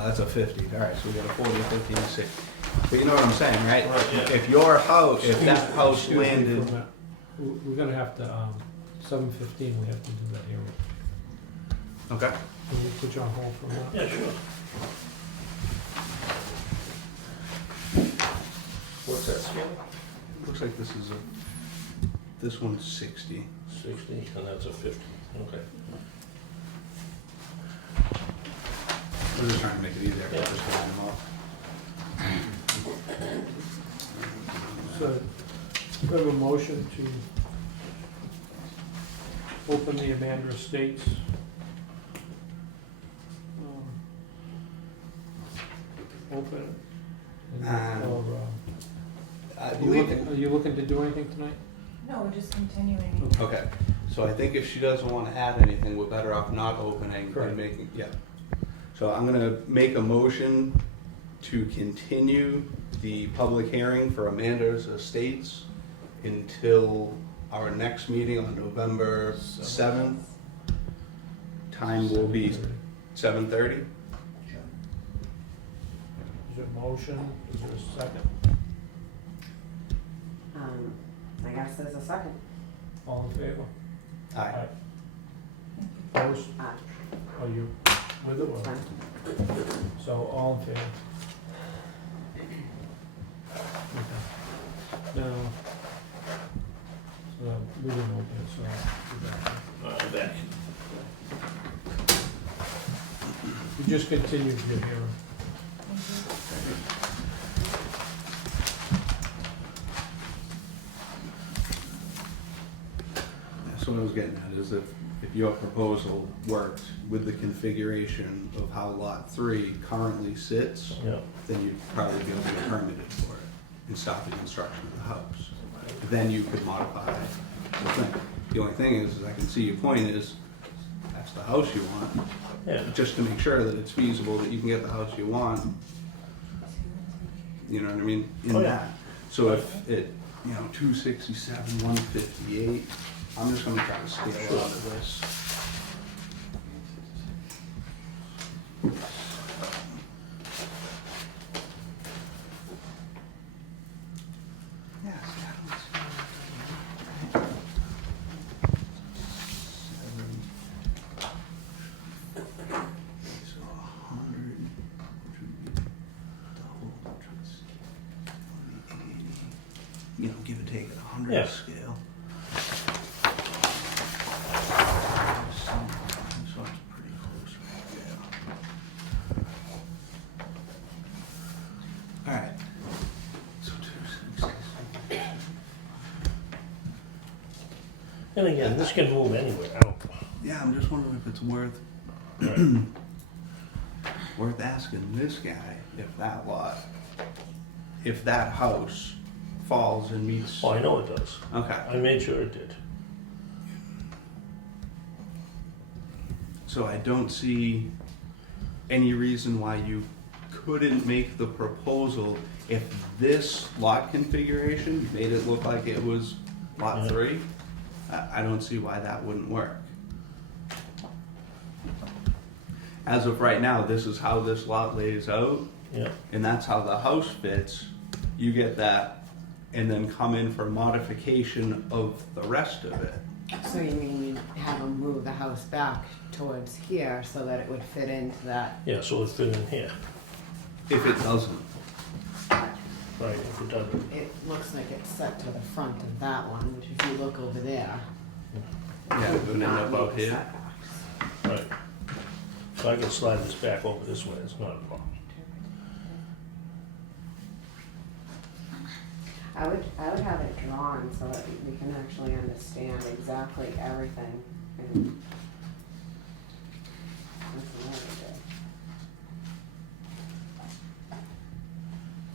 That's a 50, all right, so we got a 40, 50, and a 60. But you know what I'm saying, right? Right, yeah. If your house, if that house Excuse me for a landed, minute. We're gonna have to, 7:15, we have to do that here. okay, Can we put you on hold for a minute? Yeah, sure. What's that scale? looks like this one's 60. 60, and that's a 50, okay. We're just trying to make it easier, Yeah. just line them up. So, we have a motion to open the Amanda Estates. Open it. And, or, I are you believe, looking, are you looking to do anything tonight? No, we're just continuing. okay, so I think if she doesn't want to add anything, we're better off not opening Correct. and making, yeah. So I'm gonna make a motion to continue the public hearing for Amanda's Estates until our next meeting on November 7th. Time will be 7:30. Is there a motion? Is there a second? I guess there's a second. All in favor? Aye. Opposed? Aye. Are you with it or? Fine. So, all in favor? Okay. Now, we didn't open it, so I'll do that. Back. We just continued your hearing. So what I was getting at is if your proposal worked with the configuration of how Lot 3 currently sits, Yeah. then you'd probably be able to get permitted for it and start the construction of the house. Then you could modify the thing. The only thing is I can see your point is, that's the house you want. Yeah. Just to make sure that it's feasible, that you can get the house you want, you know what I mean, in Oh, yeah. that. So if it, 267, 158, I'm just gonna try to scale out of this. Yeah, see, I don't see that. So 100, which would be double, I'm trying to see. 180, give or take a 100 Yeah. scale. So it's pretty close right there. All right. So 260. And again, this can move anywhere, I don't. Yeah, I'm just wondering if it's worth worth asking this guy if that lot if that house falls and meets. Oh, I know it does. Okay. I made sure it did. So I don't see any reason why you couldn't make the proposal if this lot configuration made it look like it was lot Yeah. 3. I don't see why that wouldn't work. As of right now, this is how this lot lays out, Yeah. and that's how the house fits. You get that, and then come in for modification of the rest of it. So you mean you have them move the house back towards here so that it would fit into that? Yeah, so it fit in here. If it doesn't, Right, if it doesn't. It looks like it's set to the front of that one, which if you look over there. yeah, it would end not up meet out the here. setbacks. Right. So I can slide this back over this way, it's not a problem. I would have it drawn so that we can actually understand exactly everything and that's another good.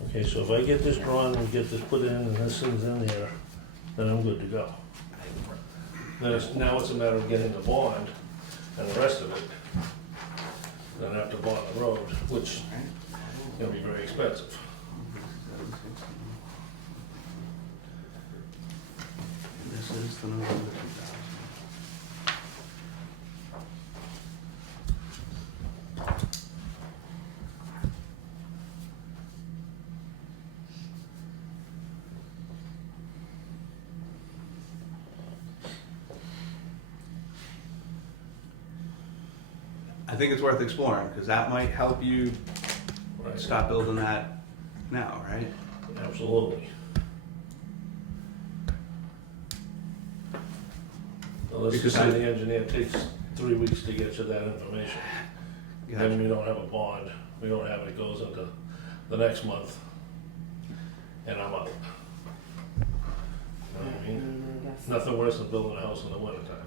Okay, so if I get this drawn, we get this put in, and this thing's in there, then I'm good to go. Now it's a matter of getting the bond and the rest of it. Then I have to bond the road, which is gonna be very expensive. This is the November 2000. I think it's worth exploring, because that might help you Right. stop building that now, right? Absolutely. Unless you Because say I- the engineer takes 3 weeks to get you that information. Then we don't have a bond, we don't have it, goes into the next month, and I'm out. You know what I mean? And I guess Nothing worse than building a house in the wintertime.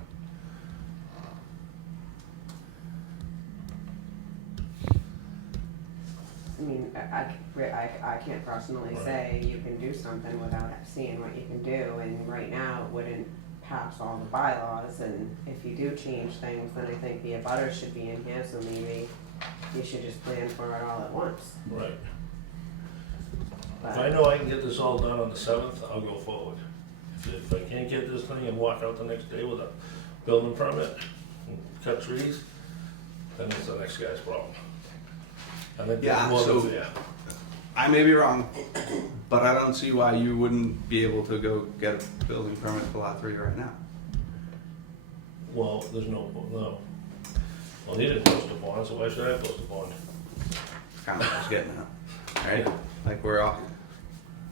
I mean, I can't personally Right. say you can do something without seeing what you can do, and right now it wouldn't pass all the bylaws, and if you do change things, then I think the abutters should be in here, so maybe you should just plan for it all at once. Right. If But I know I can get this all done on the 7th, I'll go forward. If I can't get this thing and walk out the next day with a building permit and cut trees, then it's the next guy's problem. I think Yeah, that's more so- than fair. I may be wrong, but I don't see why you wouldn't be able to go get a building permit for lot 3 right now. Well, there's no. Well, he didn't post a bond, so why should I post a bond? Kind of what I was getting at, right? Like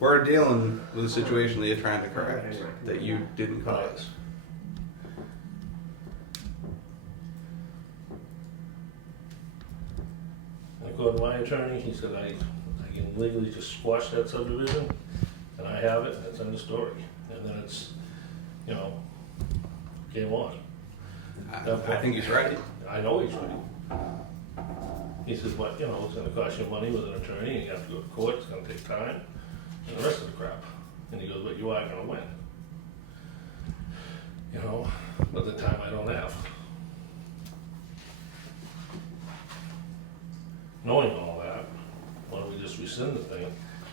we're dealing with a situation that you're trying to correct, that you didn't cause. According to my attorney, he said I can legally just squash that subdivision, and I have it, and it's in the story. And then it's, you know, game on. I think he's right. I know he's right. He says, but, you know, it's gonna cost you money with an attorney, and you have to go to court, it's gonna take time, and the rest of the crap. And he goes, but you are gonna win. You know, but the time I don't have. Knowing all that, why don't we just rescind the thing,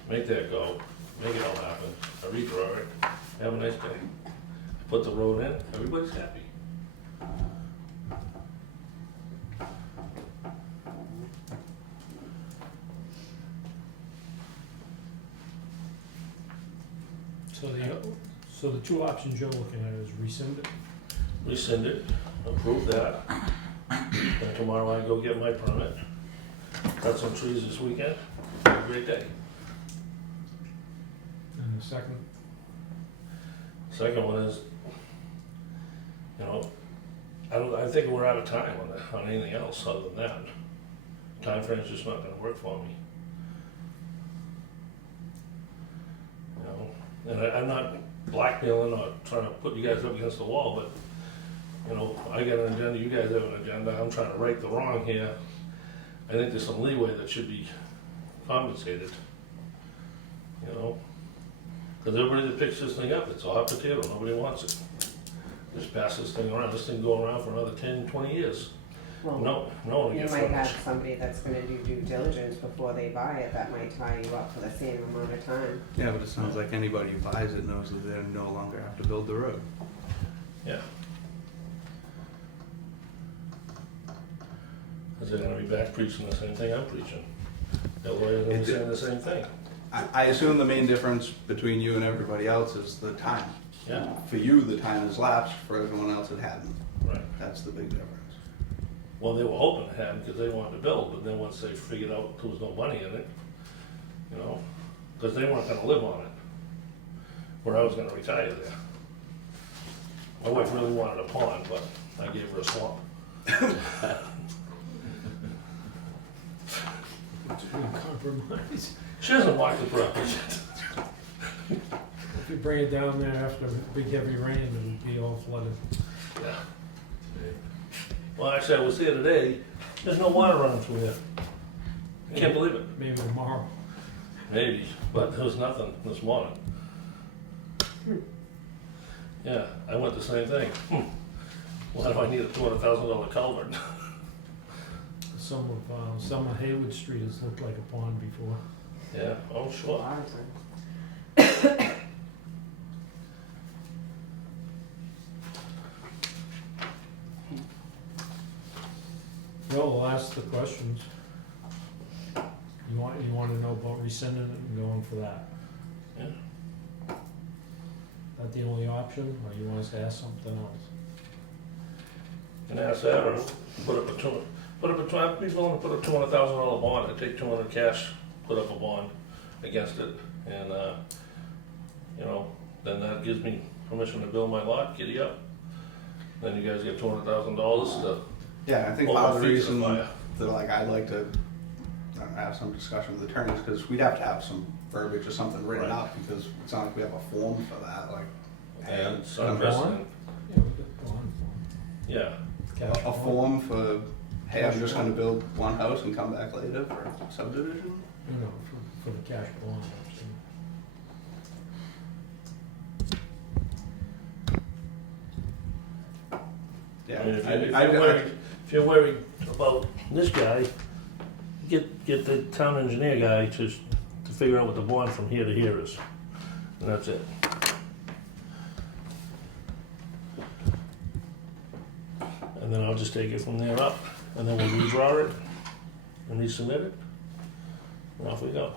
make that go, make it all happen, I redraw it, have a nice day. Put the road in, everybody's happy. So the two options you're looking at is rescind it? Rescind it, approve that, and tomorrow I go get my permit, cut some trees this weekend, have a great day. And the second? Second one is, you know, I think we're out of time on anything else other than that. Timeframe's just not gonna work for me. You know, and I'm not blackmailing or trying to put you guys up against the wall, but, you know, I got an agenda, you guys have an agenda, I'm trying to right the wrong here. I think there's some leeway that should be compensated. you know? Cause everybody that picks this thing up, it's a hot potato, nobody wants it. Just pass this thing around, this thing go around for another 10, 20 years. Well, No one will you get might have furnished. somebody that's gonna do due diligence before they buy it, that might tie you up for the same amount of time. Yeah, but it sounds like anybody who buys it knows that they no longer have to build the road. Yeah. Cause they're gonna be back preaching the same thing I'm preaching. The lawyer's gonna be saying the same thing. I assume the main difference between you and everybody else is the time. Yeah, For you, the time has lapsed, for everyone else it hadn't. right. That's the big difference. Well, they were hoping to have it because they wanted to build, but then once they figured out there was no money in it, you know, because they weren't gonna live on it, where I was gonna retire there. My wife really wanted a pond, but I gave her a swamp. It's a good compromise. She doesn't walk the property. If you bring it down there after a big heavy rain, it'll be all flooded. Yeah. Well, actually, I was there today, there's no water running through there. I can't believe it. Maybe tomorrow. Maybe, but there was nothing this morning. Yeah, I went the same thing. Why do I need a $200,000 culvert? Some of Haywood Street has looked like a pond before. Yeah, oh, A sure. lot of times. Well, we'll ask the questions. You want to know about rescinding it and going for that? Yeah. That the only option, or you want us to ask something else? And ask that, or I'd be willing to put a $200,000 bond, I'd take 200 cash, put up a bond against it, and, you know, then that gives me permission to build my lot, giddy up. Then you guys get $200,000 to Yeah, I think hold part my of the feet to the reason fire. that like I'd like to have some discussion with attorneys, because we'd have to have some verbiage or something written Right. up, because it's not like we have a form for that, like. And a some bond? precedent, Yeah, we could go on yeah, for it. Cash a bond. form for, hey, I'm just gonna build one house and come back later for subdivision? No, for the cash bond, actually. Yeah, I mean, if I- if you're worried about this guy, get the town engineer guy to figure out what the bond from here to here is, and that's it. And then I'll just take it from there up, and then we'll redraw it, and resubmit it, and off we go.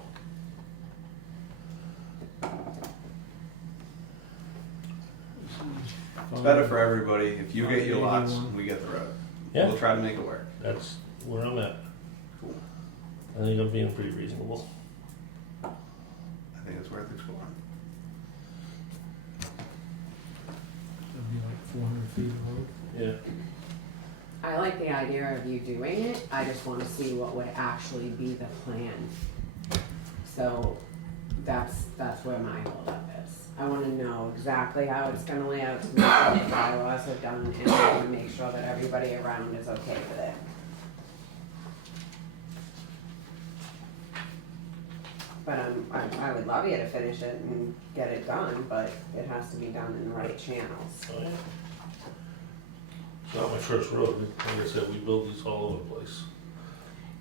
It's better for everybody if you get your lots 81. and we get the road. Yeah. We'll try to make it work. That's where I'm at. Cool. I think I'm being pretty reasonable. I think it's worth exploring. That'd be like 400 feet of road. Yeah. I like the idea of you doing it, I just wanna see what would actually be the plan. So, that's where my holdup is. I wanna know exactly how it's gonna lay out to make sure the bylaws are done, and I wanna make sure that everybody around is okay with it. But I would love you to finish it and get it done, but it has to be done in the right channels. Oh, yeah. It's not my first road, like I said, we build these all over the place.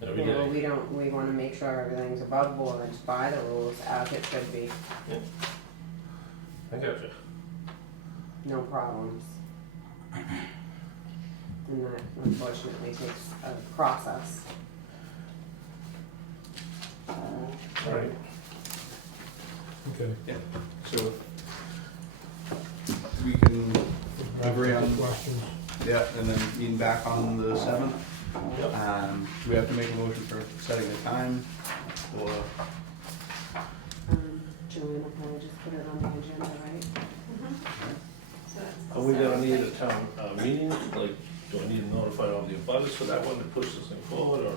Every Yeah, day. we wanna make sure everything's above board, by the rules, as it should be, I got you. no problems. And that unfortunately takes a process. Alright. Okay. Yeah. So we can agree on, Questions? yeah, and then meeting back on the 7th. Yep. We have to make a motion for setting a time for, Joanne will probably just put it on the agenda, right? So that's Are we gonna the need a seventh. town, meeting, like, do I need to notify all the abutters for that one to push this thing forward, or?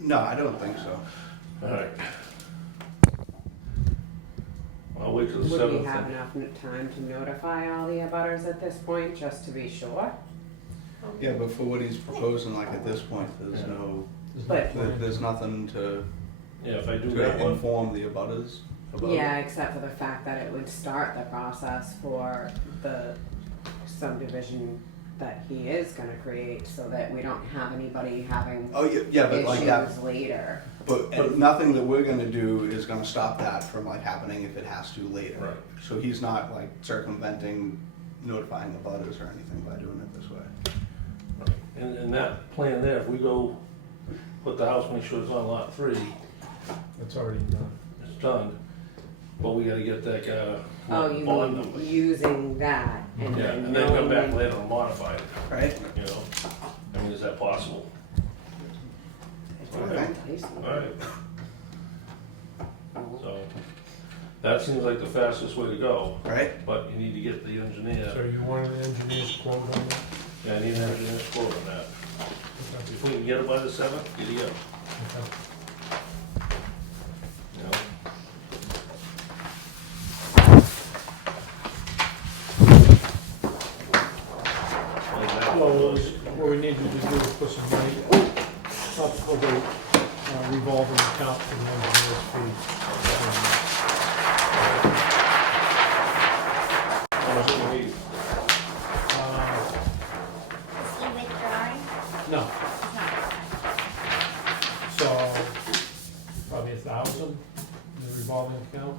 no, I don't think so. Alright. I'll wait till the Would we 7th. have enough time to notify all the abutters at this point, just to be sure? Yeah, but for what he's proposing, like at this point, there's There's no But- plan. there's nothing to, Yeah, if I do to that one, inform the abutters about Yeah, it. except for the fact that it would start the process for the subdivision that he is gonna create, so that we don't have anybody having Oh, yeah, but like that, issues later. but and nothing that we're gonna do is gonna stop that from like happening if it has to later. Right. So he's not like circumventing notifying the butters or anything by doing it this way. and that plan there, if we go put the house, make sure it's on lot 3, That's already done. it's done. But we gotta get that, Oh, you bond mean number. using that and Yeah, then and then come back knowing- later and modify it, Right? you know? I mean, is that possible? It's not enticing. Alright. So, that seems like the fastest way to go, Right? but you need to get the So engineer. you wanted the engineer's quote on that? Yeah, I need an engineer's quote on that. Okay. If we can get it by the 7th, get it go. Okay. You know? Like that. Well, what we need to do is put some money up for the revolving account for the engineer's fees. How much do we need? Is he withdrawing? No, He's not. so probably 1,000 in the revolving account.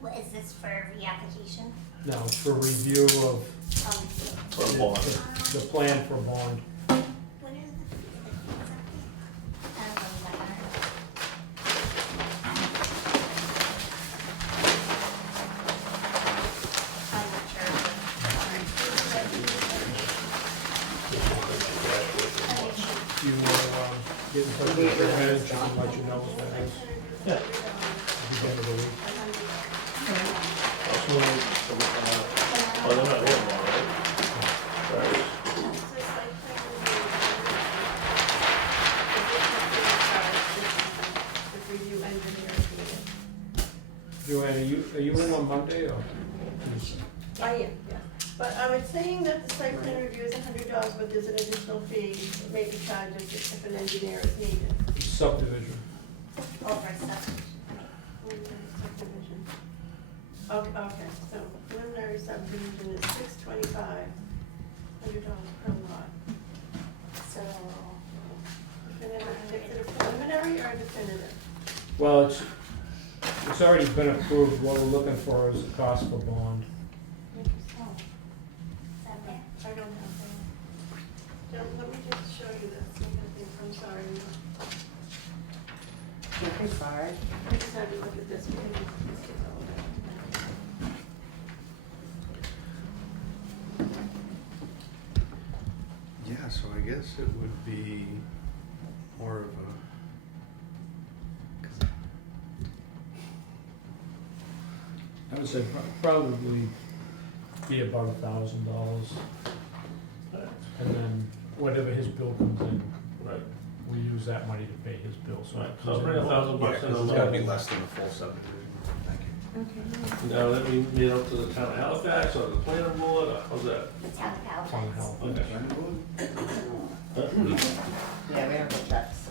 What is this for reapplication? No, it's for review of For a bond. the plan for bond. What is the fees exactly? I don't know that. I'm not sure. You will get in touch with the manager and let you know what that is Yeah. at the beginning of the week. That's when we, oh, they're not here tomorrow, right? Right. Review engineers meeting. Joanne, are you in on Monday or? I am, yeah. But it's saying that the site plan review is $100, but there's an additional fee, maybe charges if an engineer is needed. Subdivision. Over stuff. Subdivision. Okay, so preliminary subdivision is $625, $100 per lot. So, Definitive, is it a preliminary or definitive? Well, it's already been approved. What we're looking for is the cost for bond. is that there? I don't have that. Let me just show you this, I'm sorry. I'm sorry. I just had to look at this page. Yeah, so I guess it would be more of a. 'Cause I would say probably be about $1,000. And then whatever his bill comes in, Right. we use that money to pay his bill, so. Right, so bring $1,000 Yeah, bucks in 'cause on it's gotta be that. less than a full subdivision. Thank you. Okay. Now, let me meet up to the town of Halifax or the planning board, or how's that? The town of Halifax. Town of Halifax. Okay. Yeah, we have the checks.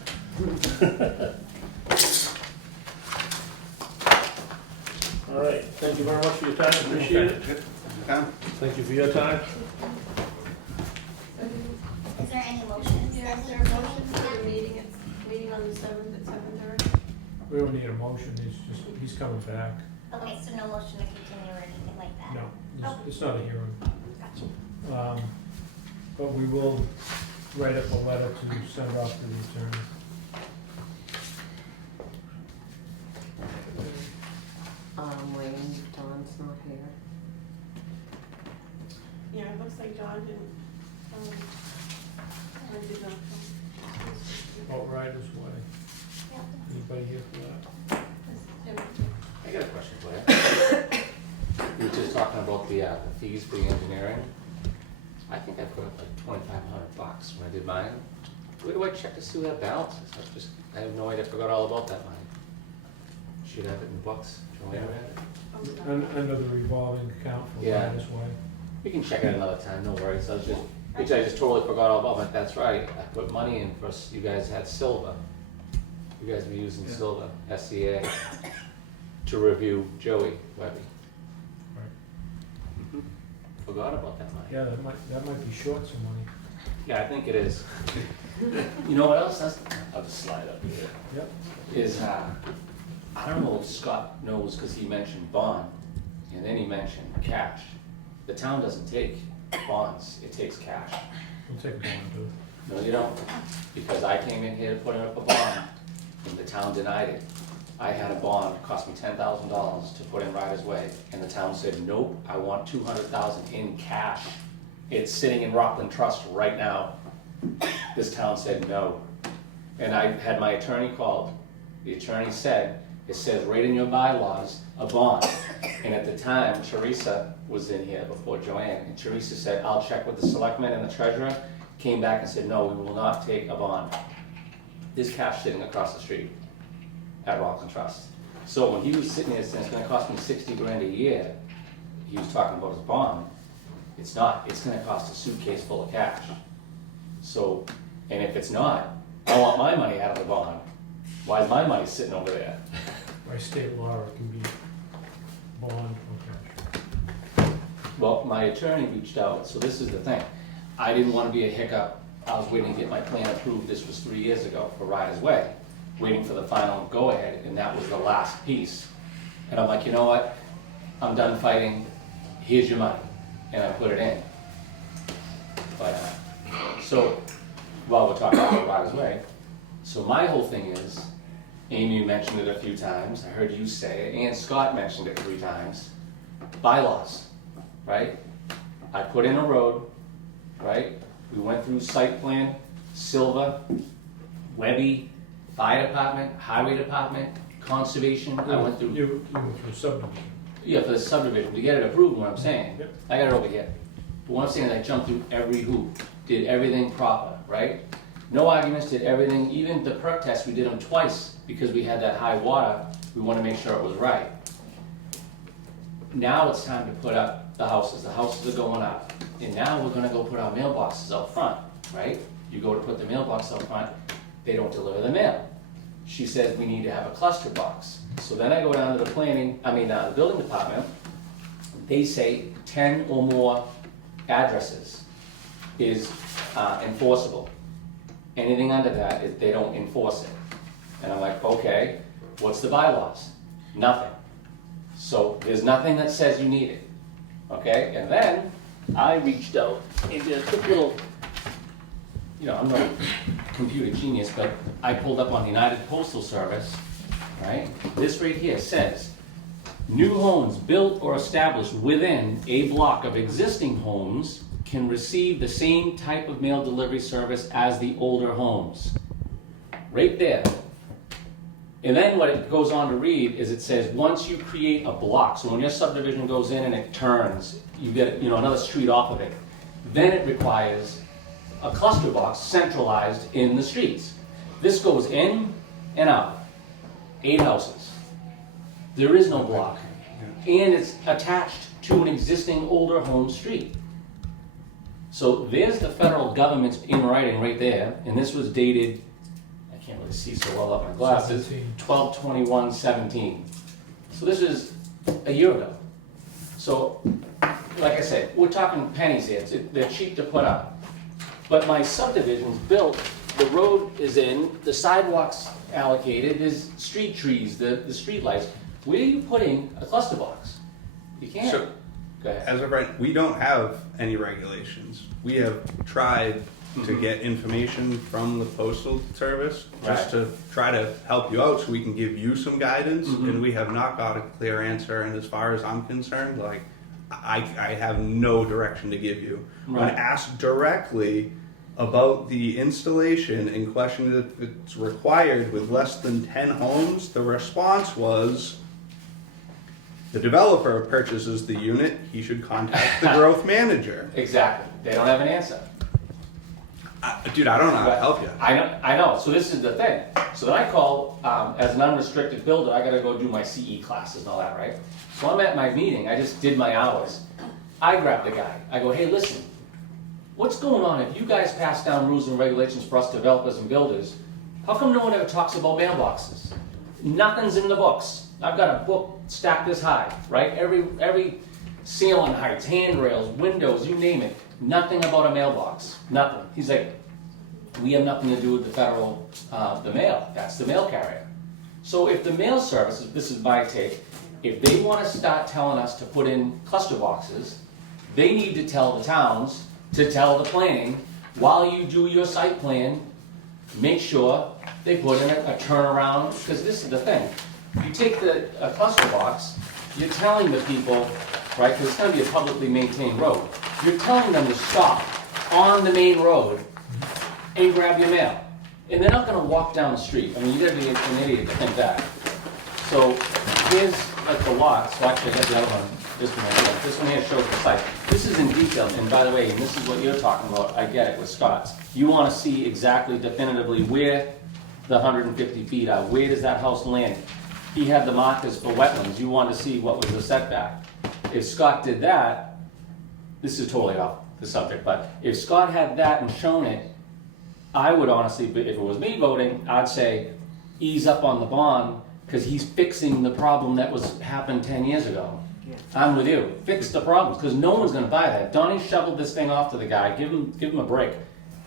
All right, thank you very much for your time, appreciate it. Good. Okay. Thank you for your time. Is there any motions? Yeah, is there a motion for the meeting on the 7th at 7:30? We don't need a motion, he's coming back. Okay, so no motion to continue or anything like that? No, it's not a hearing. Gotcha. But we will write up a letter to send off to the attorney. Wayne, Don's not here. Yeah, it looks like John didn't, I did not come. Boat Riders Way. Yep. Anybody here for that? I got a question for you. You were just talking about the fees for the engineering. I think I put up like $2,500 when I did mine. Where do I check to see who that balance is? I have no idea, I forgot all about that mine. Should have it in books, Joanne had it? Under the revolving account for Yeah. Riders Way. We can check it another time, no worries. Which I just totally forgot all about, but that's right. I put money in for, you guys had silver. You guys were using Yeah. Silva, SCA, to review Joey Webby. Right. Forgot about that money. Yeah, that might be short some money. Yeah, I think it is. You know what else? I'll just slide up here. Yep. Is, I don't know if Scott knows, because he mentioned bond, and then he mentioned cash. The town doesn't take bonds, it takes cash. We'll take a bond too. No, you don't, because I came in here to put up a bond, and the town denied it. I had a bond, it cost me $10,000 to put in Riders Way, and the town said, nope, I want $200,000 in cash. It's sitting in Rockland Trust right now. This town said no. And I had my attorney called. The attorney said, it says right in your bylaws, a bond. And at the time, Teresa was in here before Joanne, and Teresa said, I'll check with the selectmen and the treasurer. Came back and said, no, we will not take a bond. There's cash sitting across the street at Rockland Trust. So when he was sitting there saying it's gonna cost me 60 grand a year, he was talking about his bond. It's not, it's gonna cost a suitcase full of cash. So, and if it's not, I want my money out of the bond. Why is my money sitting over there? By state law, it can be bond or cash. Well, my attorney reached out, so this is the thing. I didn't wanna be a hiccup. I was waiting to get my plan approved. This was 3 years ago for Riders Way, waiting for the final go-ahead, and that was the last piece. And I'm like, you know what? I'm done fighting. Here's your money. And I put it in. But, so, while we're talking about Riders Way, so my whole thing is, Amy mentioned it a few times, I heard you say it, and Scott mentioned it 3 times, bylaws, right? I put in a road, right? We went through site plan, Silva, Webby, fire department, highway department, conservation, I went through. You went through subdivision. Yeah, for the subdivision, to get it approved, what I'm saying. Yep. I got it over here. But what I'm saying is I jumped through every hoop, did everything proper, right? No arguments, did everything, even the perk test, we did them twice because we had that high water. We want to make sure it was right. Now it's time to put up the houses. The houses are going up. And now we're gonna go put our mailboxes out front, right? You go to put the mailbox out front, they don't deliver the mail. She says we need to have a cluster box. So then I go down to the the building department. They say 10 or more addresses is enforceable. Anything under that, they don't enforce it. And I'm like, okay, what's the bylaws? Nothing. So there's nothing that says you need it, okay? And then I reached out and did a quick little, I'm not a computer genius, but I pulled up on the United Postal Service, right? This right here says, new homes built or established within a block of existing homes can receive the same type of mail delivery service as the older homes. Right there. And then what it goes on to read is it says, once you create a block, so when your subdivision goes in and it turns, you get another street off of it, then it requires a cluster box centralized in the streets. This goes in and out. 8 houses. There is no block. And it's attached to an existing older home street. So there's the federal government's in writing right there, and this was dated, I can't really see so well up my glasses, 12/21/17. So this is a year ago. So, like I said, we're talking pennies here. They're cheap to put up. But my subdivision's built, the road is in, the sidewalks allocated, there's street trees, the street lights. Where are you putting a cluster box? You can't. So, Go ahead. as of right, we don't have any regulations. We have tried to get information from the postal service just to try to help you out so we can give you some guidance, and we have not got a clear answer. And as far as I'm concerned, like I have no direction to give you. When Right. asked directly about the installation and questioned if it's required with less than 10 homes, the response was, the developer purchases the unit, he should contact the growth manager. Exactly. They don't have an answer. Dude, I don't know how to help you. I know. So this is the thing. So then I call, as an unrestricted builder, I gotta go do my CE classes and all that, right? So I'm at my meeting, I just did my hours. I grab the guy, I go, hey, listen, what's going on? If you guys pass down rules and regulations for us developers and builders, How come no one ever talks about mailboxes? Nothing's in the books. I've got a book stacked this high, right? Every ceiling heights, handrails, windows, you name it. Nothing about a mailbox. Nothing. He's like, we have nothing to do with the federal, the mail. That's the mail carrier. So if the mail service, this is my take, if they want to start telling us to put in cluster boxes, they need to tell the towns to tell the planning, while you do your site plan, make sure they put in a turnaround, because this is the thing. You take a cluster box, you're telling the people, right, because it's going to be a publicly maintained road, you're telling them to stop on the main road and grab your mail. And they're not going to walk down the street. I mean, you got to be an idiot to think that. So here's like the lots. So actually, I got the other one. This one right here. This one here shows the site. This is in detail. And by the way, and this is what you're talking about. I get it with Scott's. You want to see exactly, definitively where the 150 feet are. Where does that house land? He had the markers for wetlands. You want to see what was the setback. If Scott did that, this is totally off the subject, but if Scott had that and shown it, I would honestly, if it was me voting, I'd say ease up on the bond because he's fixing the problem that happened 10 years ago. Yeah. I'm with you. Fix the problems because no one's going to buy that. Donnie shoveled this thing off to the guy. Give him a break.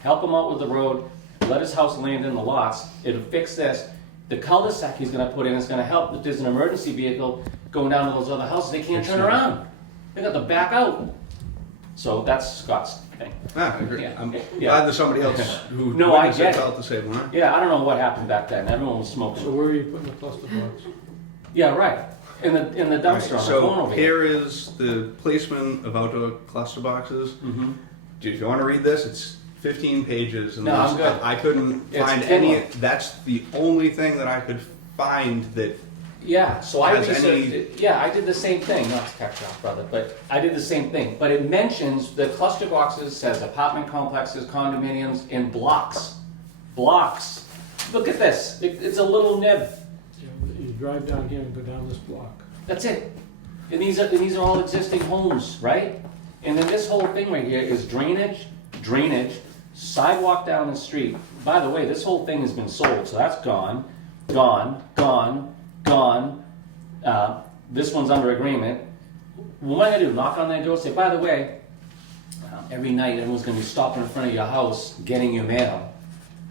Help him out with the road. Let his house land in the lots. It'll fix this. The cul-de-sac he's going to put in is going to help. If there's an emergency vehicle going down to those other houses, they can't turn around. They got to back out. So that's Scott's thing. Ah, I agree. Yeah. I'm Yeah. glad there's somebody else who No, I witnessed it get it. felt the same way. Yeah, I don't know what happened back then. Everyone was So smoking. where are you putting the cluster box? Yeah, right. In the dumpster Right, on the corner so over here. here is the placement of outdoor cluster boxes. Mm-hmm. If you want to read this, it's 15 pages, and No, I'm good. I couldn't It's find thin any. one. That's the only thing that I could find that. Yeah, so I Has researched any- it. Yeah, I did the same thing. Not to cut you off, brother, but I did the same thing. But it mentions the cluster boxes says apartment complexes, condominiums, and blocks. Blocks. Look at this. It's a little nib. You drive down here and go down this block. That's it. And these are all existing homes, right? And then this whole thing right here is drainage, sidewalk down the street. By the way, this whole thing has been sold, so that's gone. This one's under agreement. What am I gonna do? Knock on their door, say, by the way, every night everyone's gonna be stopping in front of your house getting your mail.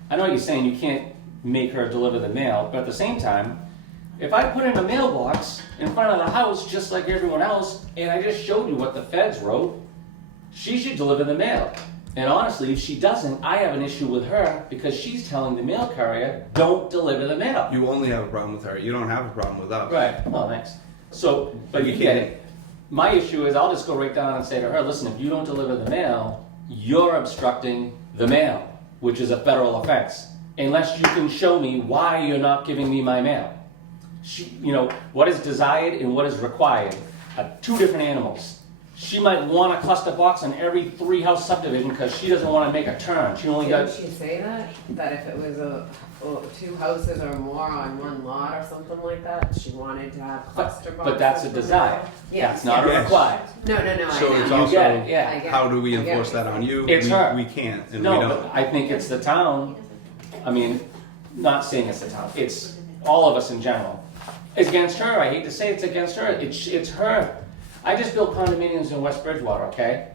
I know you're saying you can't make her deliver the mail, but at the same time, if I put in a mailbox in front of the house just like everyone else, and I just showed you what the feds wrote, she should deliver the mail. And honestly, if she doesn't, I have an issue with her because she's telling the mail carrier, don't deliver the mail. You only have a problem with her. You don't have a problem with us. Right, well, thanks. So, but you get it. My issue is I'll just go right down and say to her, listen, if you don't deliver the mail, you're obstructing the mail, which is a federal offense, unless you can show me why you're not giving me my mail. What is desired and what is required are two different animals. She might want a cluster box on every 3-house subdivision because she doesn't want to make a turn. She only Didn't got, she say that? That if it was 2 houses or more on one lot or something like that, she wanted to have cluster boxes? but that's a desire. Yeah. That's not a Yes. required. No, So I it's know. You also get it, yeah. I get how do we I get enforce it. that on you? It's her. We can't, and we No, don't. but I think it's the town. I mean, not saying it's the town. It's all of us in general. It's against her. I hate to say it's against her. It's her. I just built condominiums in West Bridgewater, okay?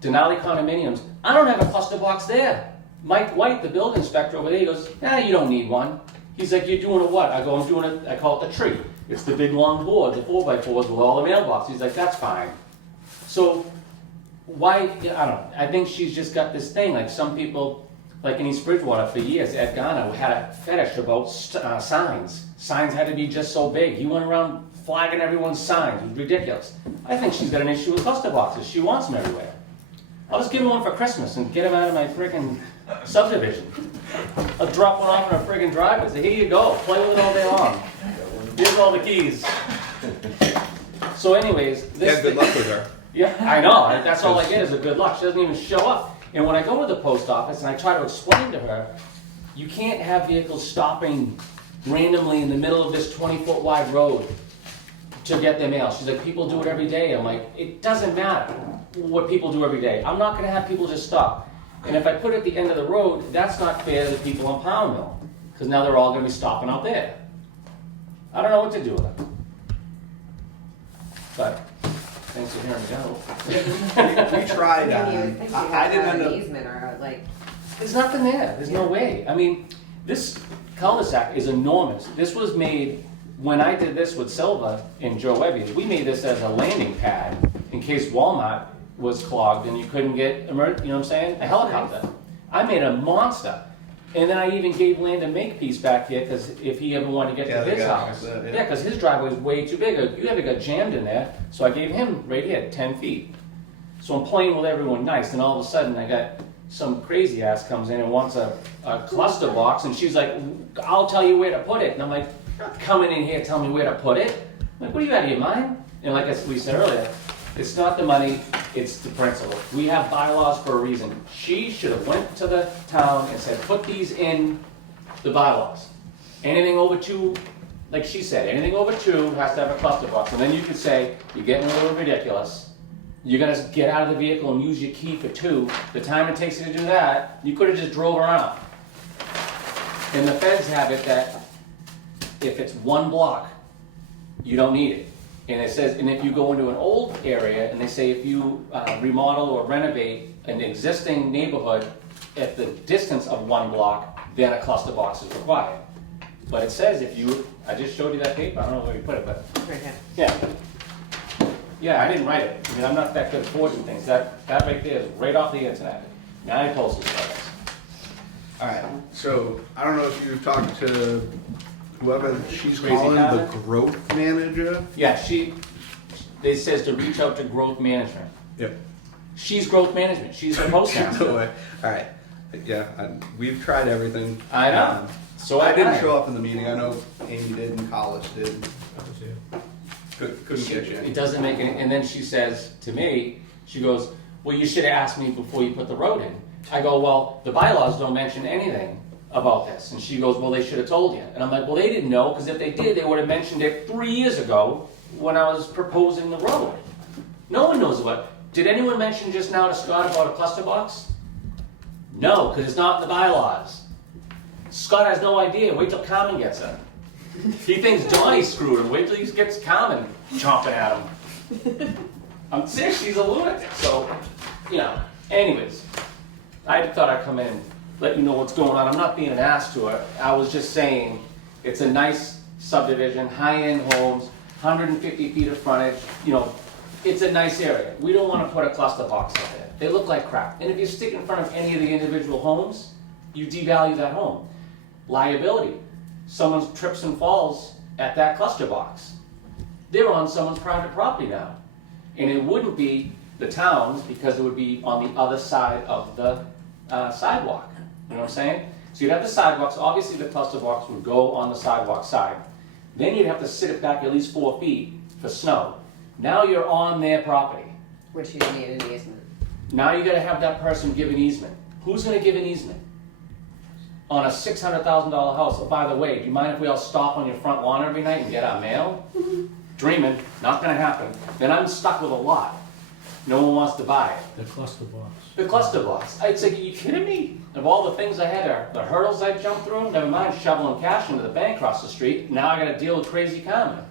Denali condominiums. I don't have a cluster box there. Mike White, the building inspector over there, he goes, you don't need one. He's like, you're doing a what? I go, I'm doing it, I call it the tree. It's the big long board, the 4x4s with all the mailboxes. He's like, that's fine. So, why, I don't know. I think she's just got this thing, like some people, like in East Bridgewater for years, Ed Garner had a fetish about signs. Signs had to be just so big. He went around flagging everyone's signs. It was ridiculous. I think she's got an issue with cluster boxes. She wants them everywhere. I'll just give him one for Christmas and get him out of my friggin' subdivision. I'll drop one off in a friggin' driveway and say, here you go, play with it all day long. Here's all the keys. So anyways, this Yeah, good luck with her. Yeah, I know, that's all I get is a good luck. She doesn't even show up. And when I go to the post office and I try to explain to her, you can't have vehicles stopping randomly in the middle of this 20-foot wide road to get their mail. She's like, people do it every day. I'm like, it doesn't matter what people do every day. I'm not gonna have people just stop. And if I put it at the end of the road, that's not fair to the people on Pound Mill. because now they're all gonna be stopping out there. I don't know what to do with it. But, thanks for hearing me out. We tried, Maybe you would think you I have to didn't have end an up, easement or like, There's nothing there, there's no way. I mean, this cul-de-sac is enormous. This was made, when I did this with Silva and Joe Webby, we made this as a landing pad in case Walmart was clogged and you couldn't get, you know what I'm saying, a helicopter. I made a monster. And then I even gave Landon Makepeace back here, because if he ever wanted to get Yeah, to the his guy, house. yeah. Yeah, because his driveway is way too big. You ever got jammed in there, so I gave him right here, 10 feet. So I'm playing with everyone nice, and all of a sudden I got some crazy ass comes in and wants a cluster box, and she's like, I'll tell you where to put it. And I'm like, you're not coming in here telling me where to put it. I'm like, what are you out of your mind? And like we said earlier, it's not the money, it's the principle. We have bylaws for a reason. She should have went to the town and said, put these in the bylaws. Anything over 2, like she said, anything over 2 has to have a cluster box. And then you could say, you're getting a little ridiculous. You're gonna get out of the vehicle and use your key for 2. The time it takes you to do that, you could have just drove around. And the feds have it that if it's 1 block, you don't need it. And it says, and if you go into an old area, and they say if you remodel or renovate an existing neighborhood at the distance of 1 block, then a cluster box is required. But it says if you, I just showed you that paper, I don't know where you put it, but right here. yeah. Yeah, I didn't write it. I mean, I'm not that good at forging things. That right there is right off the internet. 9 postal service. all right, so I don't know if you've talked to whoever she's Crazy calling the comment? growth manager. Yeah, they says to reach out to growth management. Yep. She's growth management. She's the postmaster. All right, yeah, we've tried everything. I know. So I didn't I- show up in the meeting, I know Amy did and Collis did. That was it. Couldn't get you It any. doesn't make any, and then she says to me, she goes, well, you should have asked me before you put the road in. I go, well, the bylaws don't mention anything about this. And she goes, well, they should have told you. And I'm like, well, they didn't know, because if they did, they would have mentioned it 3 years ago when I was proposing the road. No one knows about it. Did anyone mention just now to Scott about a cluster box? No, because it's not in the bylaws. Scott has no idea. Wait till Carmen gets it. He thinks Donnie screwed him. Wait till he gets Carmen chomping at him. I'm serious, she's a lunatic. So, you know, anyways, I thought I'd come in and let you know what's going on. I'm not being an ass to her. I was just saying it's a nice subdivision, high-end homes, 150 feet of frontage. You know, it's a nice area. We don't want to put a cluster box out there. They look like crap. And if you stick in front of any of the individual homes, you devalue that home. Liability. Someone trips and falls at that cluster box. They're on someone's private property now. And it wouldn't be the town's, because it would be on the other side of the sidewalk. You know what I'm saying? So you'd have the sidewalks, obviously the cluster box would go on the sidewalk side. Then you'd have to sit it back at least 4 feet for snow. Now you're on their property. Which you need an easement. Now you gotta have that person give an easement. Who's gonna give an easement? On a $600,000 house. Oh, by the way, do you mind if we all stop on your front lawn every night and get our mail? Dreaming, not gonna happen. Then I'm stuck with a lot. No one wants to buy it. The cluster box. The cluster box. It's like, are you kidding me? Of all the things I had, the hurdles I jumped through, never mind shoveling cash into the bank across the street, now I gotta deal with crazy Carmen.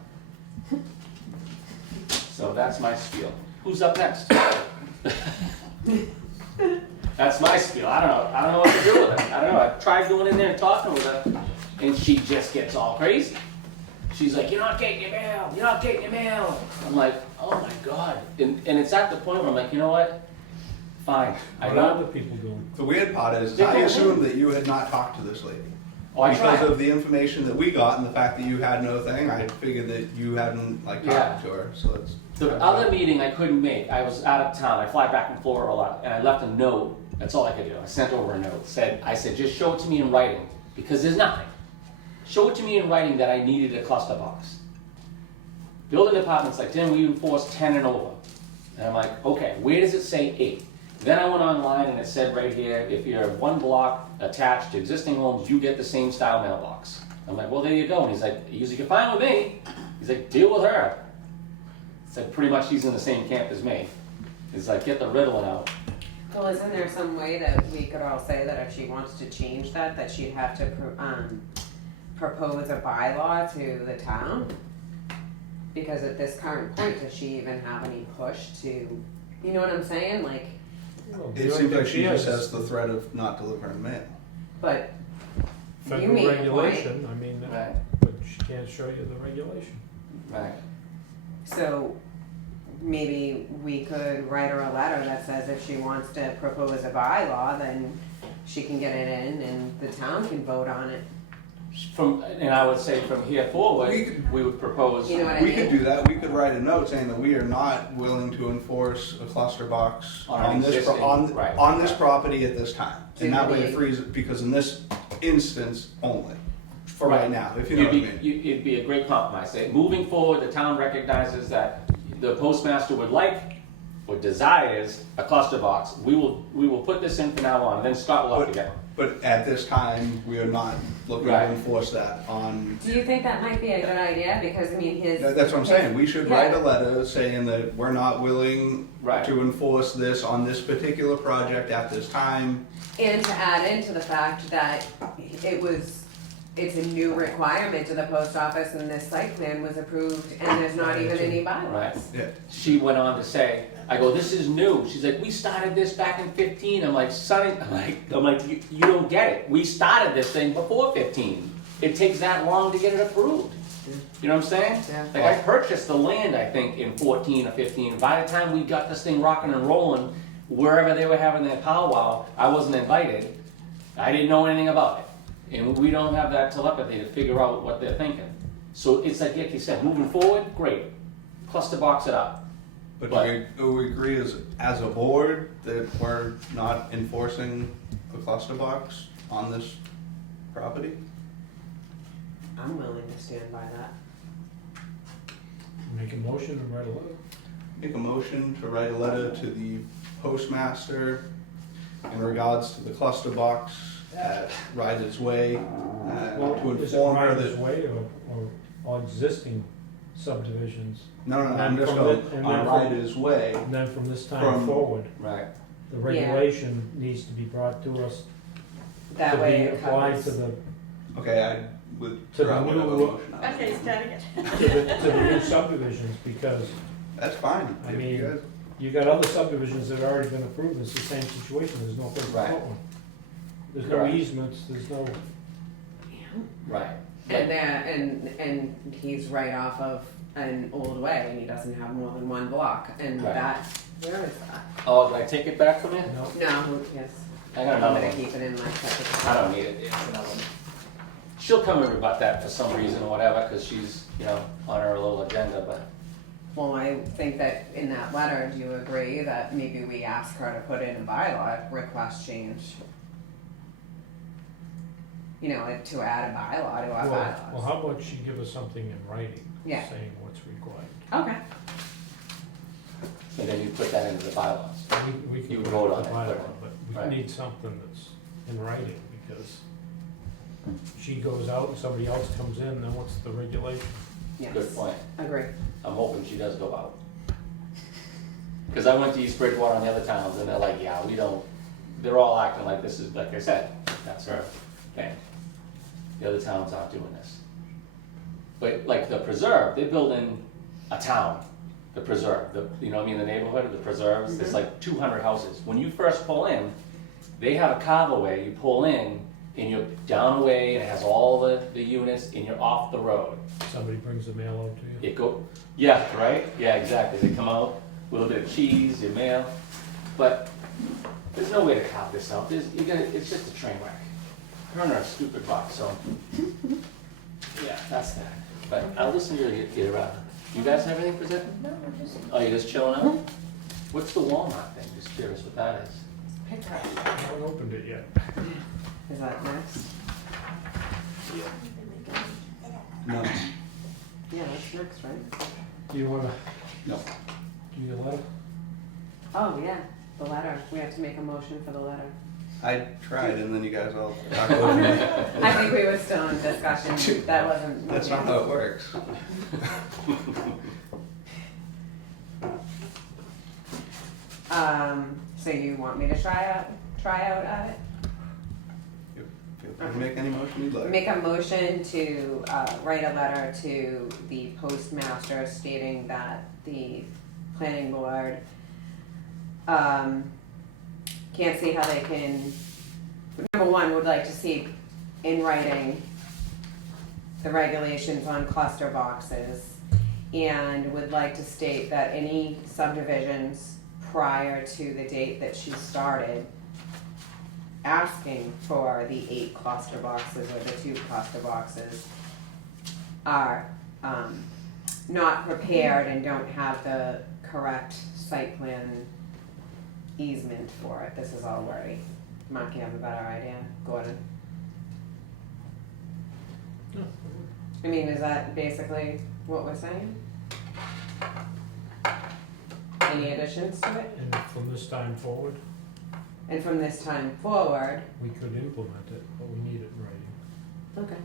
So that's my spiel. Who's up next? That's my spiel. I don't know what to do with it. I don't know. I've tried going in there and talking with her, and she just gets all crazy. She's like, you're not getting your mail. You're not getting your mail. I'm like, oh my God. And it's at the point where I'm like, you know what? Fine. I What are know. other people doing? The weird part is, They I don't assumed that you had not talked to this lady. Oh, I Because tried. of the information that we got and the fact that you had no thing, I figured that you hadn't like talked to her, so it's. The other meeting I couldn't make. I was out of town. I fly back and forth a lot, and I left a note. That's all I could do. I sent over a note. I said, just show it to me in writing, because there's nothing. Show it to me in writing that I needed a cluster box. Building department's like, Tim, we enforce 10 and over. And I'm like, okay, where does it say 8? Then I went online and it said right here, if you're 1 block attached to existing homes, you get the same style mailbox. I'm like, well, there you go. And he's like, you're fine with me. He's like, deal with her. It's like, pretty much he's in the same camp as me. It's like, get the Ritalin out. Well, isn't there some way that we could all say that if she wants to change that she'd have to propose a bylaw to the town? Because at this current point, does she even have any push to, you know what I'm saying, like, Well, It the seems only like thing she just has has the threat of not delivering mail. but you federal made a point. regulation, I mean, Right, but she can't show you the regulation. right. So maybe we could write her a letter that says if she wants to propose a bylaw, then she can get it in and the town can vote on it. And I would say from here forward, We could- we would propose. You know what I We mean? could do that, we could write a note saying that we are not willing to enforce a cluster box On on this, existing, right. on this property at this time. And that way Do it we- frees it, because in this instance only, for right Right. now, if you know what I mean. It'd be a great compromise. Say, moving forward, the town recognizes that the postmaster would like or desires a cluster box. We will put this in from now on, then Scott will have to get one. But at this time, we are not looking to Right. enforce that on, Do you think that might be a good idea? Because I mean, that's what I'm saying, we should write a Yeah. letter saying that we're not willing Right. to enforce this on this particular project at this time. And to add into the fact that it's a new requirement to the post office and this site plan was approved and there's not even any bylaws. Right. Yeah. She went on to say, I go, this is new. She's like, we started this back in 15. I'm like, Sonny, I'm like, you don't get it. We started this thing before 15. It takes that long to get it approved. You know what I'm saying? Yeah. Like I purchased the land, I think, in 14 or 15. By the time we got this thing rocking and rolling, wherever they were having their powwow, I wasn't invited. I didn't know anything about it. And we don't have that telepathy to figure out what they're thinking. So it's like you said, moving forward, great. Cluster box it up. But But- do we agree as a board that we're not enforcing a cluster box on this property? I'm willing to stand by that. Make a motion and write a letter. Make a motion to write a letter to the postmaster in regards to the cluster box at Ryder's Way, Well, to is it inform her Ryder's that, Way or existing subdivisions? no, I'm And just from going, the- and on then from- Ryder's Way, And then from this time From- forward, Right. the regulation needs to be brought to us That to way be it applied covers. to the, okay, I To withdraw the whatever new- motion I was Okay, making. start again. to the new subdivisions, because That's fine. I If mean- you guys- you got other subdivisions that have already been approved, it's the same situation, there's no place to Right. put one. There's no Correct. easements, there's no, Right. And there, and he's right off of an old way and he doesn't have more than one block and Right. that, where is that? Oh, did I take it back from you? no, No, yes, I got I'm another gonna one. keep it in my secretary. I don't need it. It's another one. She'll come and rebut that for some reason or whatever, because she's, on her little agenda, but Well, I think that in that letter, do you agree that maybe we ask her to put in a bylaw request change? You know, like to add a bylaw to our well, bylaws. how about she give us something in writing, Yeah. saying what's required? Okay, and then you put that into the bylaws. We You can would put vote it on in the it, bylaw, but- but we right. need something that's in writing, because she goes out and somebody else comes in, then what's the regulation? yes. Good point. Agree. I'm hoping she does go out. Because I went to East Bridgewater and the other towns, and they're like, yeah, we don't, they're all acting like this is, like I said, that's her thing. The other towns aren't doing this. But like the preserve, they're building a town, the preserve, you know what I mean, the neighborhood of the preserves, there's like 200 houses. When you first pull in, they have a carveaway, you pull in, and you're down away, and it has all the units, and you're off the road. Somebody brings the mail out to you? Yeah, right? Yeah, exactly. They come out with a little bit of cheese, your mail. But there's no way to carve this out. It's just a train wreck. Her and her stupid box, so. Yeah, that's that. But I'll listen to you get around. You guys have anything presented? No, we're just. Oh, you're just chilling out? What's the Walmart thing? Just curious what that is. Pick up. I haven't opened it yet. Is that next? No, Yeah, that's next, right? Do you wanna, no. do you letter? Oh, yeah, the letter. We have to make a motion for the letter. I tried and then you guys all talked over me. I think we were still in discussion. That wasn't. That's not how it works. So you want me to try out at it? If Can you make any motion you'd like? Make a motion to write a letter to the postmaster stating that the planning board can't see how they can, number one, would like to see in writing the regulations on cluster boxes, and would like to state that any subdivisions prior to the date that she started asking for the 8 cluster boxes or the 2 cluster boxes are not prepared and don't have the correct site plan easement for it. This is all wordy. Mark, you have a better idea? Gordon? I mean, is that basically what we're saying? Any additions to it? And from this time forward, And from this time forward, we could implement it, but we need it in writing. okay.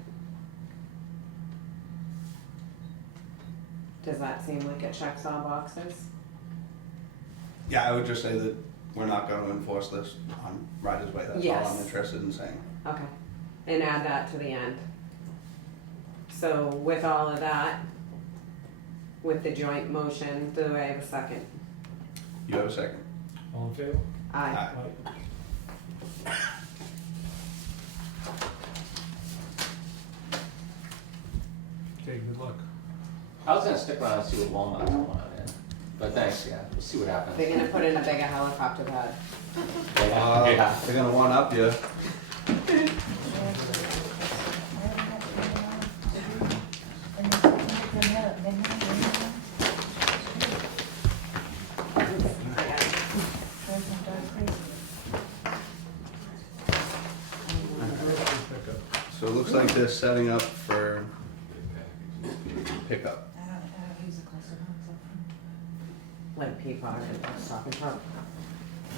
Does that seem like it checks all boxes? Yeah, I would just say that we're not gonna enforce this on Ryder's Way, that's all Yes. I'm interested in saying. Okay. And add that to the end. So with all of that, with the joint motion, do I have a second? You have a second? All in favor? Aye. Aye. Okay, good luck. I was gonna stick around and see what Walmart's going on in, but thanks, yeah, we'll see what happens. They're gonna put in a bigger helicopter pad. Yeah. They're gonna one up you. So it looks like they're setting up for pickup. I don't use a cluster box. Like Peapod and Stop and Shop.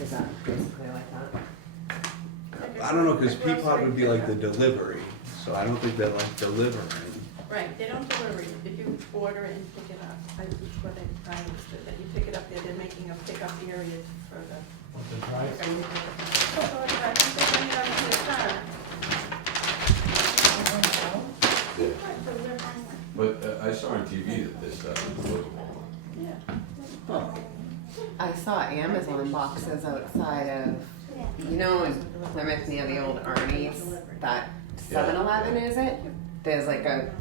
Is that basically like that? I don't know, cause Peapod would be like the delivery, so I don't think they're like delivering. Right, they don't deliver it, if you order it and pick it up, that's what I understood, that you pick it up there, they're making a pickup area for the. Want the drive? Oh, I think they're bringing it up to the car. Yeah, Right, so we're on, but I saw on TV that this stuff was livable. yeah. I saw Amazon boxes outside of, you know, in Plymouth near the old Arnie's, that 7-Eleven is it? There's like a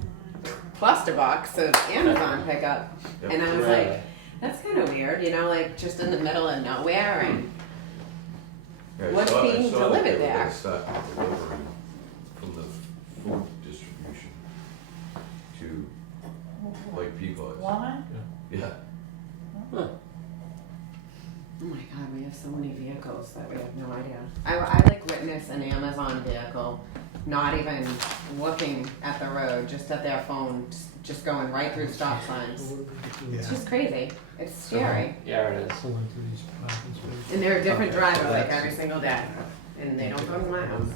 cluster box of Amazon pickup. Yep. And I was like, that's kind of weird, you know, like just in the middle of nowhere and Yeah, I What's saw- I being saw that delivered they were gonna there? start delivering from the food distribution to like Peapods. Walmart? Yeah, oh my God, we have so many vehicles that we have no idea. I like witness an Amazon vehicle not even looking at the road, just at their phone, just going right through stop signs. It's just crazy. It's scary. Yeah, it is. Pull into these parking spaces. And they're a different Okay, driver so like that's- every single day. And they don't go to my house.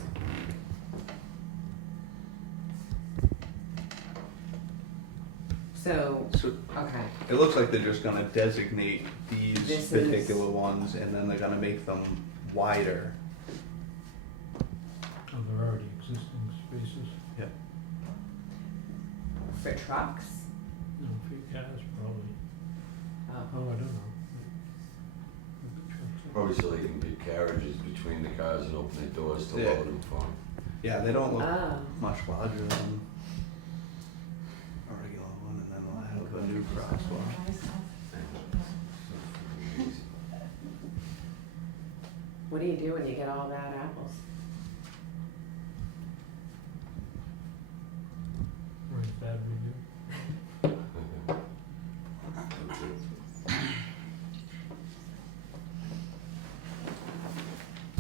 So, So okay. it looks like they're just gonna designate these This is- particular ones and then they're gonna make them wider. Oh, there are already existing spaces. For trucks? No, for cars, probably. Oh. Oh, I don't know. Maybe trucks. probably so they can get carriages between the cars and open the doors to Yeah. load them for 'em. Yeah, they don't look Oh. much larger than a regular one, and then we'll have a new crosswalk. What do you do when you get all bad apples? Right, bad review.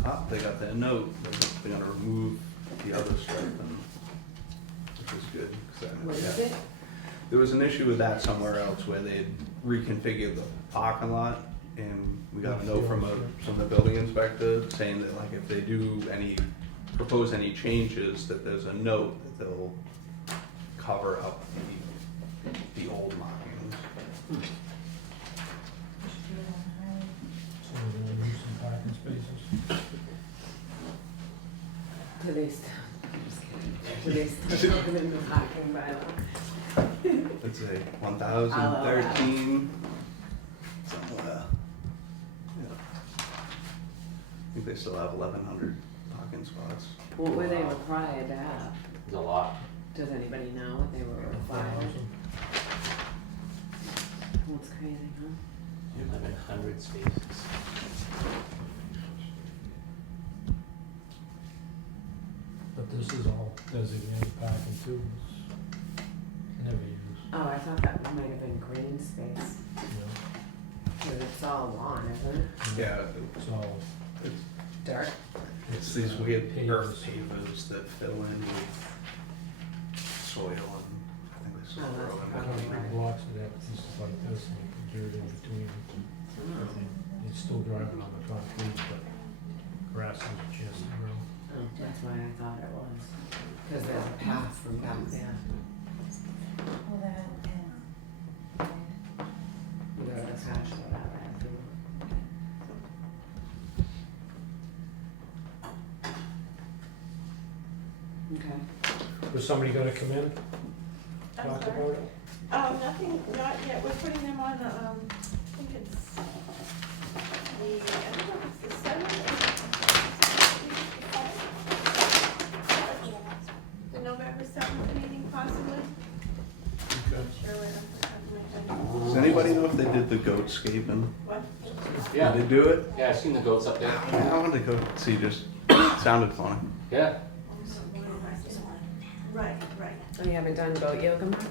Ah, they got that note, they're gonna remove the other striping, which is good. 'Cause What that- is yeah. it? There was an issue with that somewhere else where they'd reconfigured the parking lot, and we got a note from the building inspector saying that like if they do propose any changes, that there's a note that they'll cover up the old markings. So we're gonna use some parking spaces. Do they still? Do they still have it in the parking bylaw? Let's say 1,013 somewhere. Yeah. I think they still have 1,100 parking spots. What were they required to have? There's a lot. Does anybody know what they were required? That's crazy, huh? 1,100 spaces. But this is all designated parking too. It's never used, Oh, I thought that might have been green space. you know. Because it's all lawn, isn't it? Yeah, It's all, it's, Dirt. it's these weird Pavers. earth pavers that fill in with soil and I think they still Oh, that's grow in probably between. right. blocks of that pieces like this, and you put dirt in between. It's still driving on the concrete, but grass has a chance to grow. Oh, that's why I thought it was. Because there's a path from back there. Well, that, You go to the cash or whatever. if you want. Okay. Was somebody gonna come in, I'm talk sorry. about it? Nothing, not yet, we're putting them on, I think it's the, I don't know if it's the 7th. The November 7th meeting possibly? Okay. Sure, wait, I'm not- Does anybody know if they did the goat scaping? What? Yeah, Did they do it? yeah, I've seen the goats up there. I wanted to go see, just sounded fun. Yeah. Right, right. Oh, you haven't done goat yoga, Mark?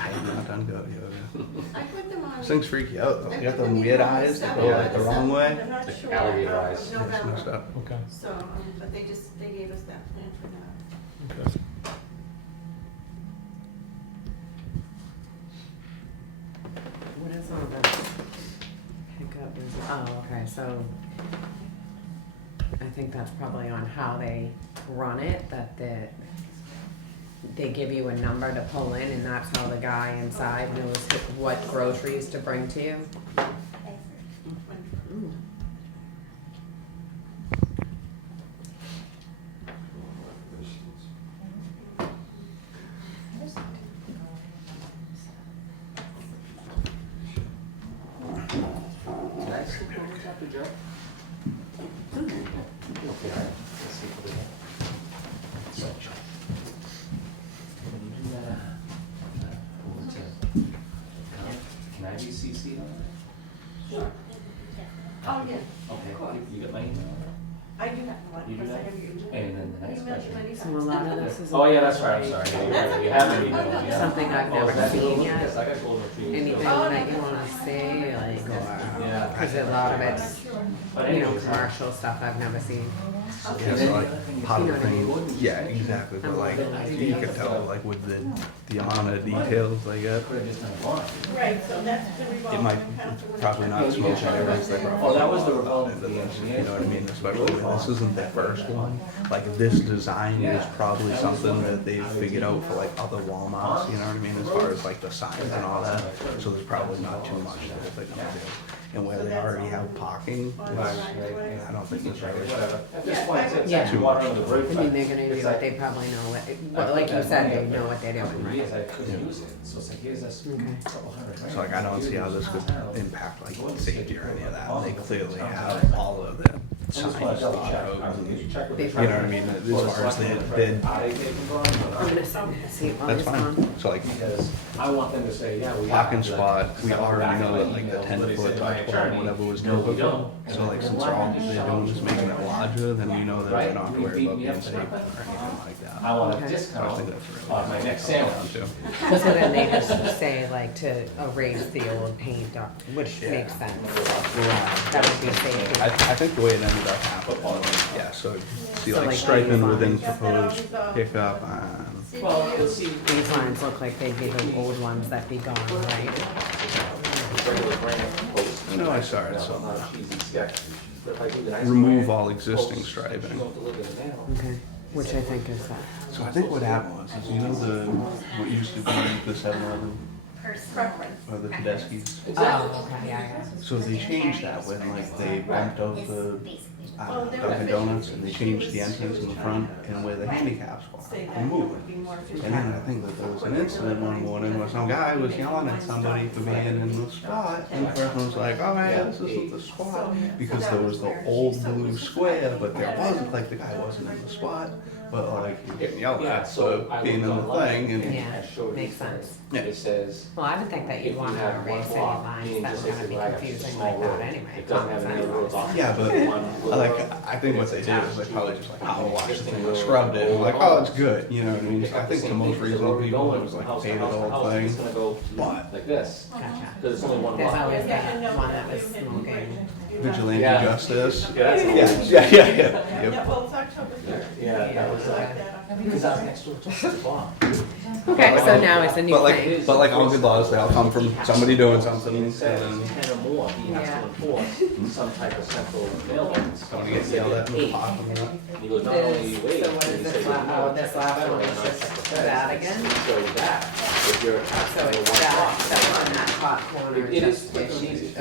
I have not done goat yoga. I put them on. Those things freak you out though. I You got put them them weird on eyes that the go 7th, like the wrong way. I'm not The sure. alligator eyes. It's messed November. up. Okay, So, but they gave us that plan for now. okay. What is all this? Pickup is, oh, okay, so I think that's probably on how they run it, that they give you a number to pull in and that's how the guy inside knows what groceries to bring to you. Mm. Can I see the goats after Joe? Okay, all right. Let's see what we have. So, can you do that? What's it? Can I be CC'd on that? Sure. Oh, yeah, Okay, you got my email? I do have one. You do Yes, I that? have your email. And then the next Email question. many So a times. lot of this is. Oh, yeah, that's right, I'm sorry. Yeah, you're right. You have an email, yeah. Something I've Oh, never is that seen golden? yet. Yes, I got golden retrievers. Anything Oh, that no. you wanna see, like, Yeah. cause a lot of it's, But you know, anyways, commercial stuff I've never seen. Yeah, And so then the like other thing is- part of You the know what I thing, mean? yeah, exactly, but like, you can tell like with the amount of details they get, Could have just done a bond. Right, so that's the it revolving might account. or whatever. probably not smoke cigarettes, they probably. Oh, that was the fall revolving into this, fee, You know what I mean, especially when this isn't their first one, like this design is probably something that they figured out for like other Walmarts, you know what I mean, as far as like the signs and all that, so there's probably not too much that they're gonna do. And where they already have parking, On the it's- right of way. I don't think it's really. Whatever. At this Yeah, point, I would- it's Yeah. actually water under the bridge. I mean, they're gonna It's do what like- they probably know what, I but like put you that said, money they up know there. what they're doing, For right? years, I couldn't use it, so it's like, here's this Okay. couple hundred grand. So like I don't see how this could impact like safety or any of that. They clearly have all of their signs thought out. They You know what I mean? As far as their I'm gonna send it, see, while that's it's fine. on. So like Because I want them to say, yeah, we. parking have, like, spot, we stuff already back in know my that like the emails, 10 but they foot said by my 12 attorney, whatever was no, we typical. don't. So like since all they're doing is making it larger, then we know that Right, they're not you to worry beat about me being up safe today. or anything like that. I want a Okay. I discount think that's really. on my next sandwich. Too. So then they just say like to erase the old paint, which Yeah. makes sense. That would be safety. I think the way it ended up happening, yeah, so see So, like like, striping these within lines. proposed pickup, Well, let's CPU, see. These lines look like they'd be the old ones that be gone, right? Regular brand post. I know I saw it No, somewhere. not cheesy sketch. But if I do the nice Remove brand all existing post, striping. she won't deliver the mail. Okay, which I think is that. So I think what happened was, is you know what used to be the 7-Eleven preference. or the Tedeschi's? Oh, okay, yeah, yeah. So they changed that when like they bumped out the Well, there Dunkin' was- Donuts, and they she changed was- the entrance she in was the front trying to and where the handicaps say were, that and it moved. would be more efficient. And then I think that there was an incident one morning where some guy was yelling at somebody for being in the spot, and the person was like, oh yeah, this isn't the spot, because there was the old blue square, but there wasn't, like the guy wasn't in the spot, but like he was getting yelled Yeah, at so for I being in looked the online thing, and Yeah, I showed you makes first. sense. Yeah. It says, Well, I would think that if you'd you want to have one erase any block, lines meaning that just were gonna say, be well, I got confusing small like that road. anyway. It doesn't have any roads off. yeah, but One little like road. I think what they did is they Attached probably to just like power washed the existing thing, road. scrubbed it, and like, oh, it's good, you know what I mean? Pick So I up the think to same most thing, 'cause reasonable where we're people, going, it was like house a to painted house to old house, thing. It's gonna go But- like this, Gotcha. because it's only one There's block. always Yeah, that no, one that that was we had smoking. been- Vigilante Yeah. justice. Yeah, that's Yeah, all. yeah. Yep. Yeah, well, it's October third. Yeah, that was, I like that. because I was next door to the block. Okay, so now it's a new But thing. like all good laws, they all come from somebody doing something, It and says then 10 or more, he has Yeah. to enforce some type of central mailbox. somebody gets yelled at and pop them. He goes, not only you wait. So what is he this said, last, "You oh, know, this check last the one federal is and I just check the feds." that again? So that, if you're attached So to it's one block. that one, that top corner It is just quick and is easy.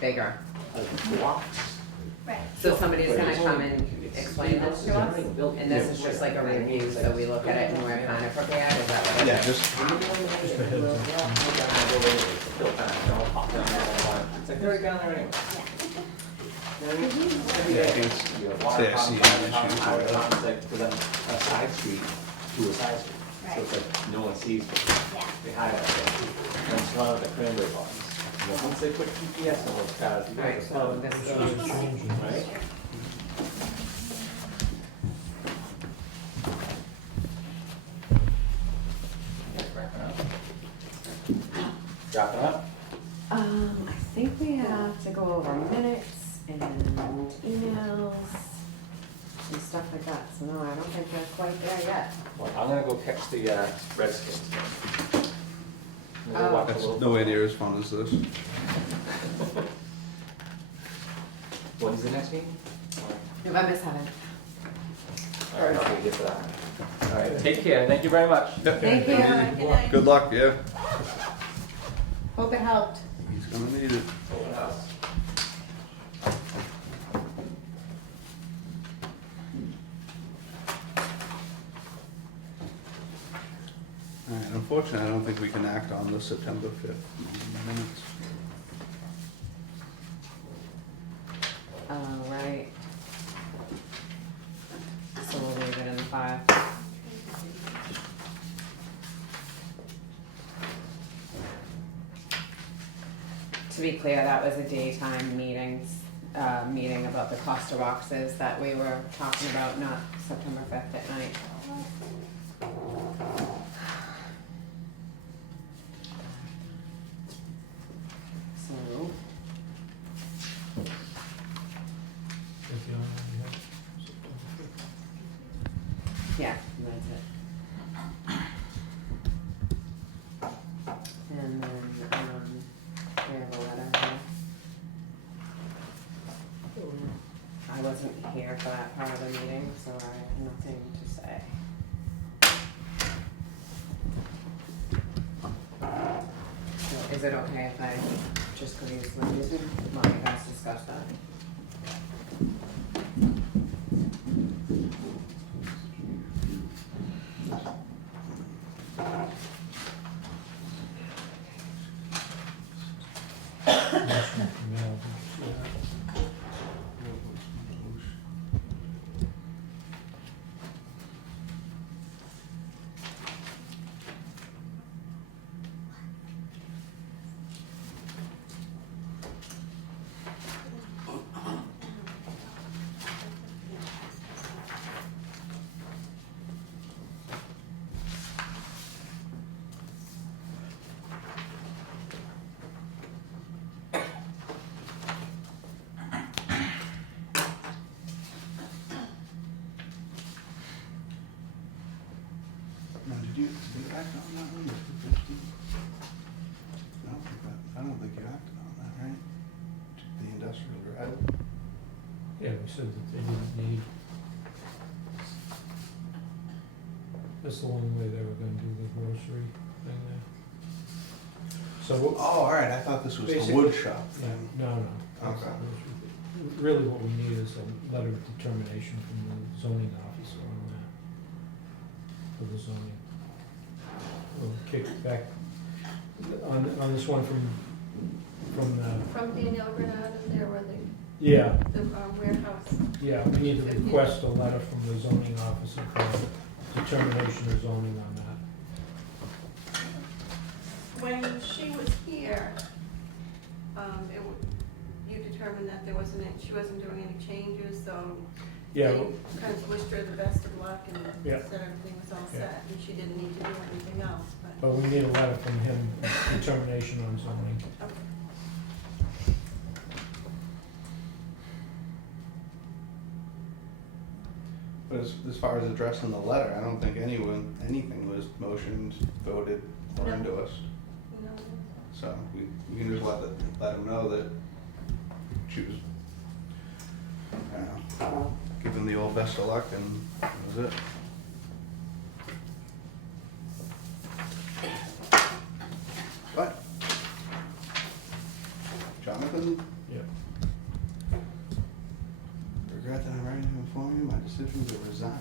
bigger. Blocks. Right. So somebody's gonna come and explain this to us? And this is just like a review, so we look at it and we're kind of prepared, is that what it is? Yeah, just It's like, they're down there anyway. yeah, I think it's say I see an issue. Because I'm a side street to a side street, so it's like no one sees me. Yeah. They hide out there. And it's one of the cranberry bottles. And once they put GPS on those cars, you Alright, guys so follow, this is, right? Wrapping up? I think we have to go over minutes and emails and stuff like that, so no, I don't think we're quite there yet. Well, I'm gonna go catch the Redskins. I'm gonna go watch a That's little- nowhere near as fun as this. When's the next meeting? November 7th. All right, I'll get to that. All right, take care, thank you very much. Thank you. Good night. Good luck, yeah. Hope it helped. He's gonna need it. Open house. Alright, unfortunately, I don't think we can act on the September 5th minutes. Right. So we'll leave it in the file. To be clear, that was a daytime meeting about the cluster boxes that we were talking about, not September 5th at night. So, That's the only one we have. September 5th. yeah, that's it. And then, we have a letter here. I wasn't here for that part of the meeting, so I have nothing to say. So is it okay if I just go use my music while you guys discuss that? That's from Mel, did you see that? Now, did you act on that one, the 250? I don't think you acted on that, right? The industrial drive? Yeah, we said that they didn't need. That's the one way they were gonna do the grocery thing there. So, Oh, alright, I thought this was the Basic- wood shop yeah, thing. no, that's the Okay. grocery thing. really what we need is a letter of determination from the zoning officer on that, for the zoning. We'll kick back, on this one from the, From Danielle Grenard and there were yeah, the warehouse. yeah, we need to request a letter from the zoning officer for determination of zoning on that. When she was here, you determined that there wasn't, she wasn't doing any changes, so Yeah, they kind of wished her the best of luck and Yeah. said everything was all Yeah. set, and she didn't need to do anything else, but. but we need a letter from him, determination on zoning. Okay. But as far as addressing the letter, I don't think anything was motioned, voted, or No. endorsed. No, So we can just let them know that she was, I don't know, give them the old best of luck, and that was it. What? Jonathan? Yep. Regret that I'm writing to inform you my decision to resign.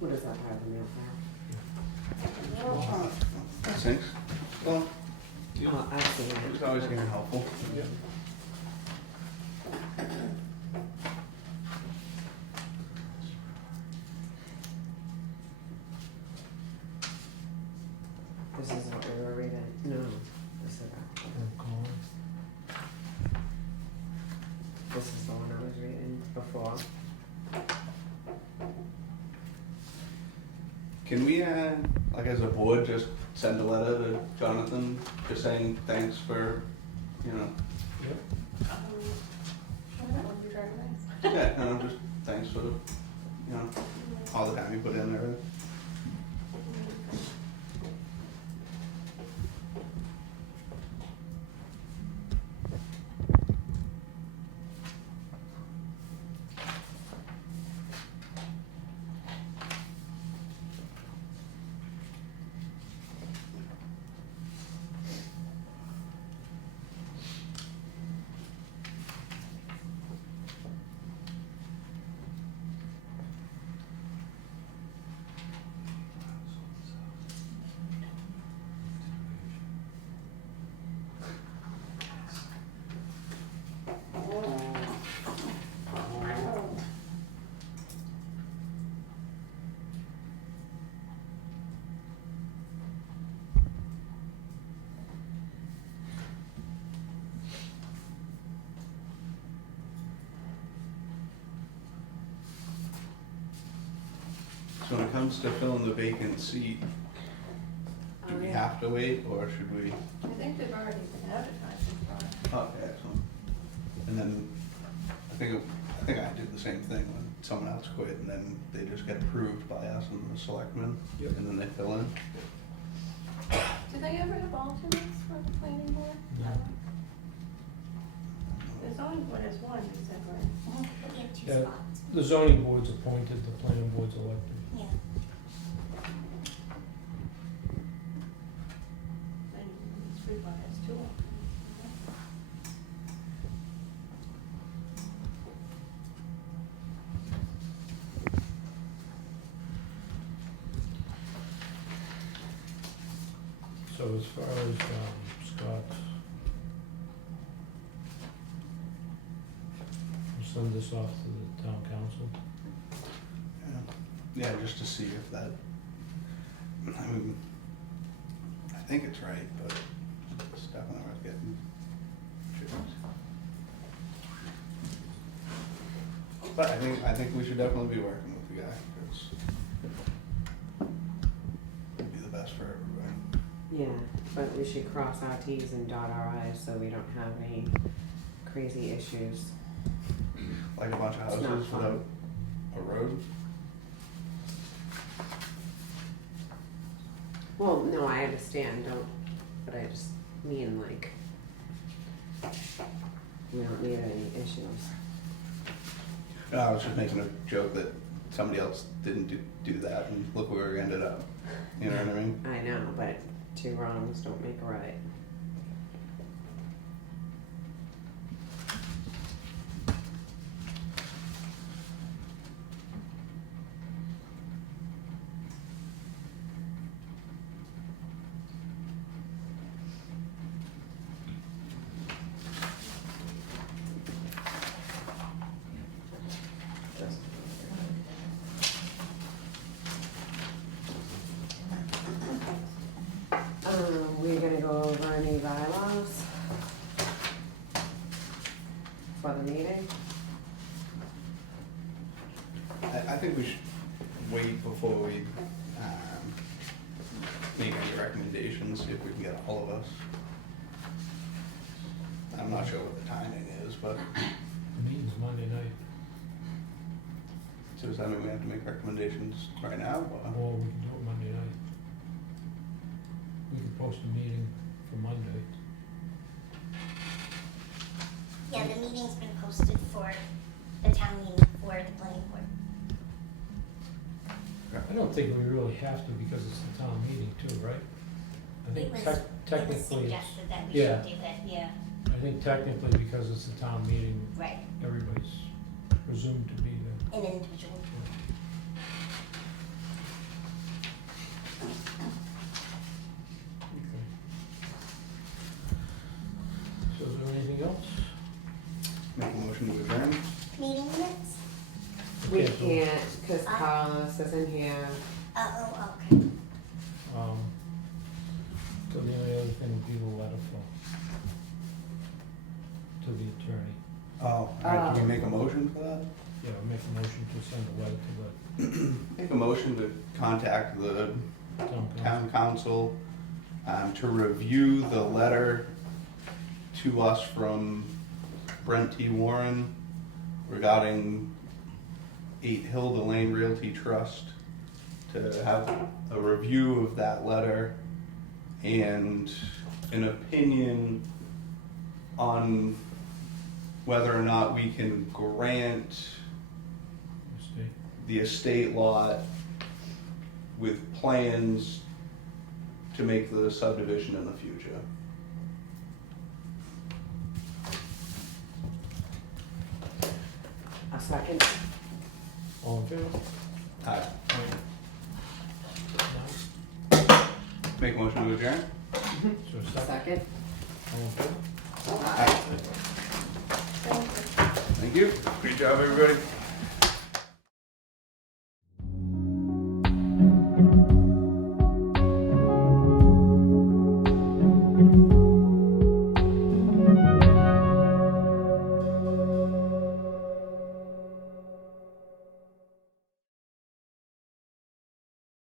What is that part of the mail Thanks. Well, for? Oh, I see it. it's always getting helpful. Yep. This is what we were reading. No, this is this is the one I was reading before. Can we, like as a board, just send a letter to Jonathan, just saying thanks for, you know, sure, that would be very nice. yeah, no, just thanks for, you know, all the time you put in there. So when it comes to filling the vacant seat, do we have to wait, or should we? I think they've already been advertising for it. Oh, okay, excellent. And then, I think I did the same thing when someone else quit, and then they just get approved by us and the selectmen, Yep. and then they fill in. Do they ever have alternates for the planning board? No. The zoning board has one, you said, right? We have two Yeah. spots. The zoning board's appointed, the planning board's elected. Yeah. And three board has two. So as far as Scott, we'll send this off to the town council. Yeah, just to see if that, I mean, I think it's right, but it's definitely worth getting checked. But I think we should definitely be working with the guy, because it'd be the best for everybody. Yeah, but we should cross our T's and dot our I's so we don't have any crazy issues. Like a bunch of It's not houses fun. without a road. Well, no, I understand, but I just mean like, we don't need any issues. No, I was just making a joke that somebody else didn't do that, and look where we ended up. You know what I mean? I know, but two wrongs don't make a right. We're gonna go over any bylaws for the meeting. I think we should wait before we make any recommendations, see if we can get all of us. I'm not sure what the timing is, but, The meeting's Monday night, so does that mean we have to make recommendations right now? Or? or we can do it Monday night. We could post a meeting for Monday. Yeah, the meeting's been posted for the town meeting for the planning board. I don't think we really have to because it's the town meeting too, right? I think It was technically, suggested that we yeah. should do it, yeah, I think technically because it's a town meeting, right, everybody's presumed to be there. an individual. Okay. So is there anything else? Make a motion to adjourn? Meeting minutes? We Okay, so, can't, cause Carlos isn't here. Okay. So the only other thing would be the letter to the attorney. Oh, all right, can we make a motion for that? Yeah, make a motion to send a letter to Make a motion to contact the the town council. town council to review the letter to us from Brent T. Warren regarding 8 Hilda Lane Realty Trust, to have a review of that letter and an opinion on whether or not we can grant Estate. the estate lot with plans to make the subdivision in the future. A second. All in favor? Aye. Nine? Make a motion to adjourn? Is there a second? Second. All in favor? Aye. Thank you. Thank you. Great job, everybody.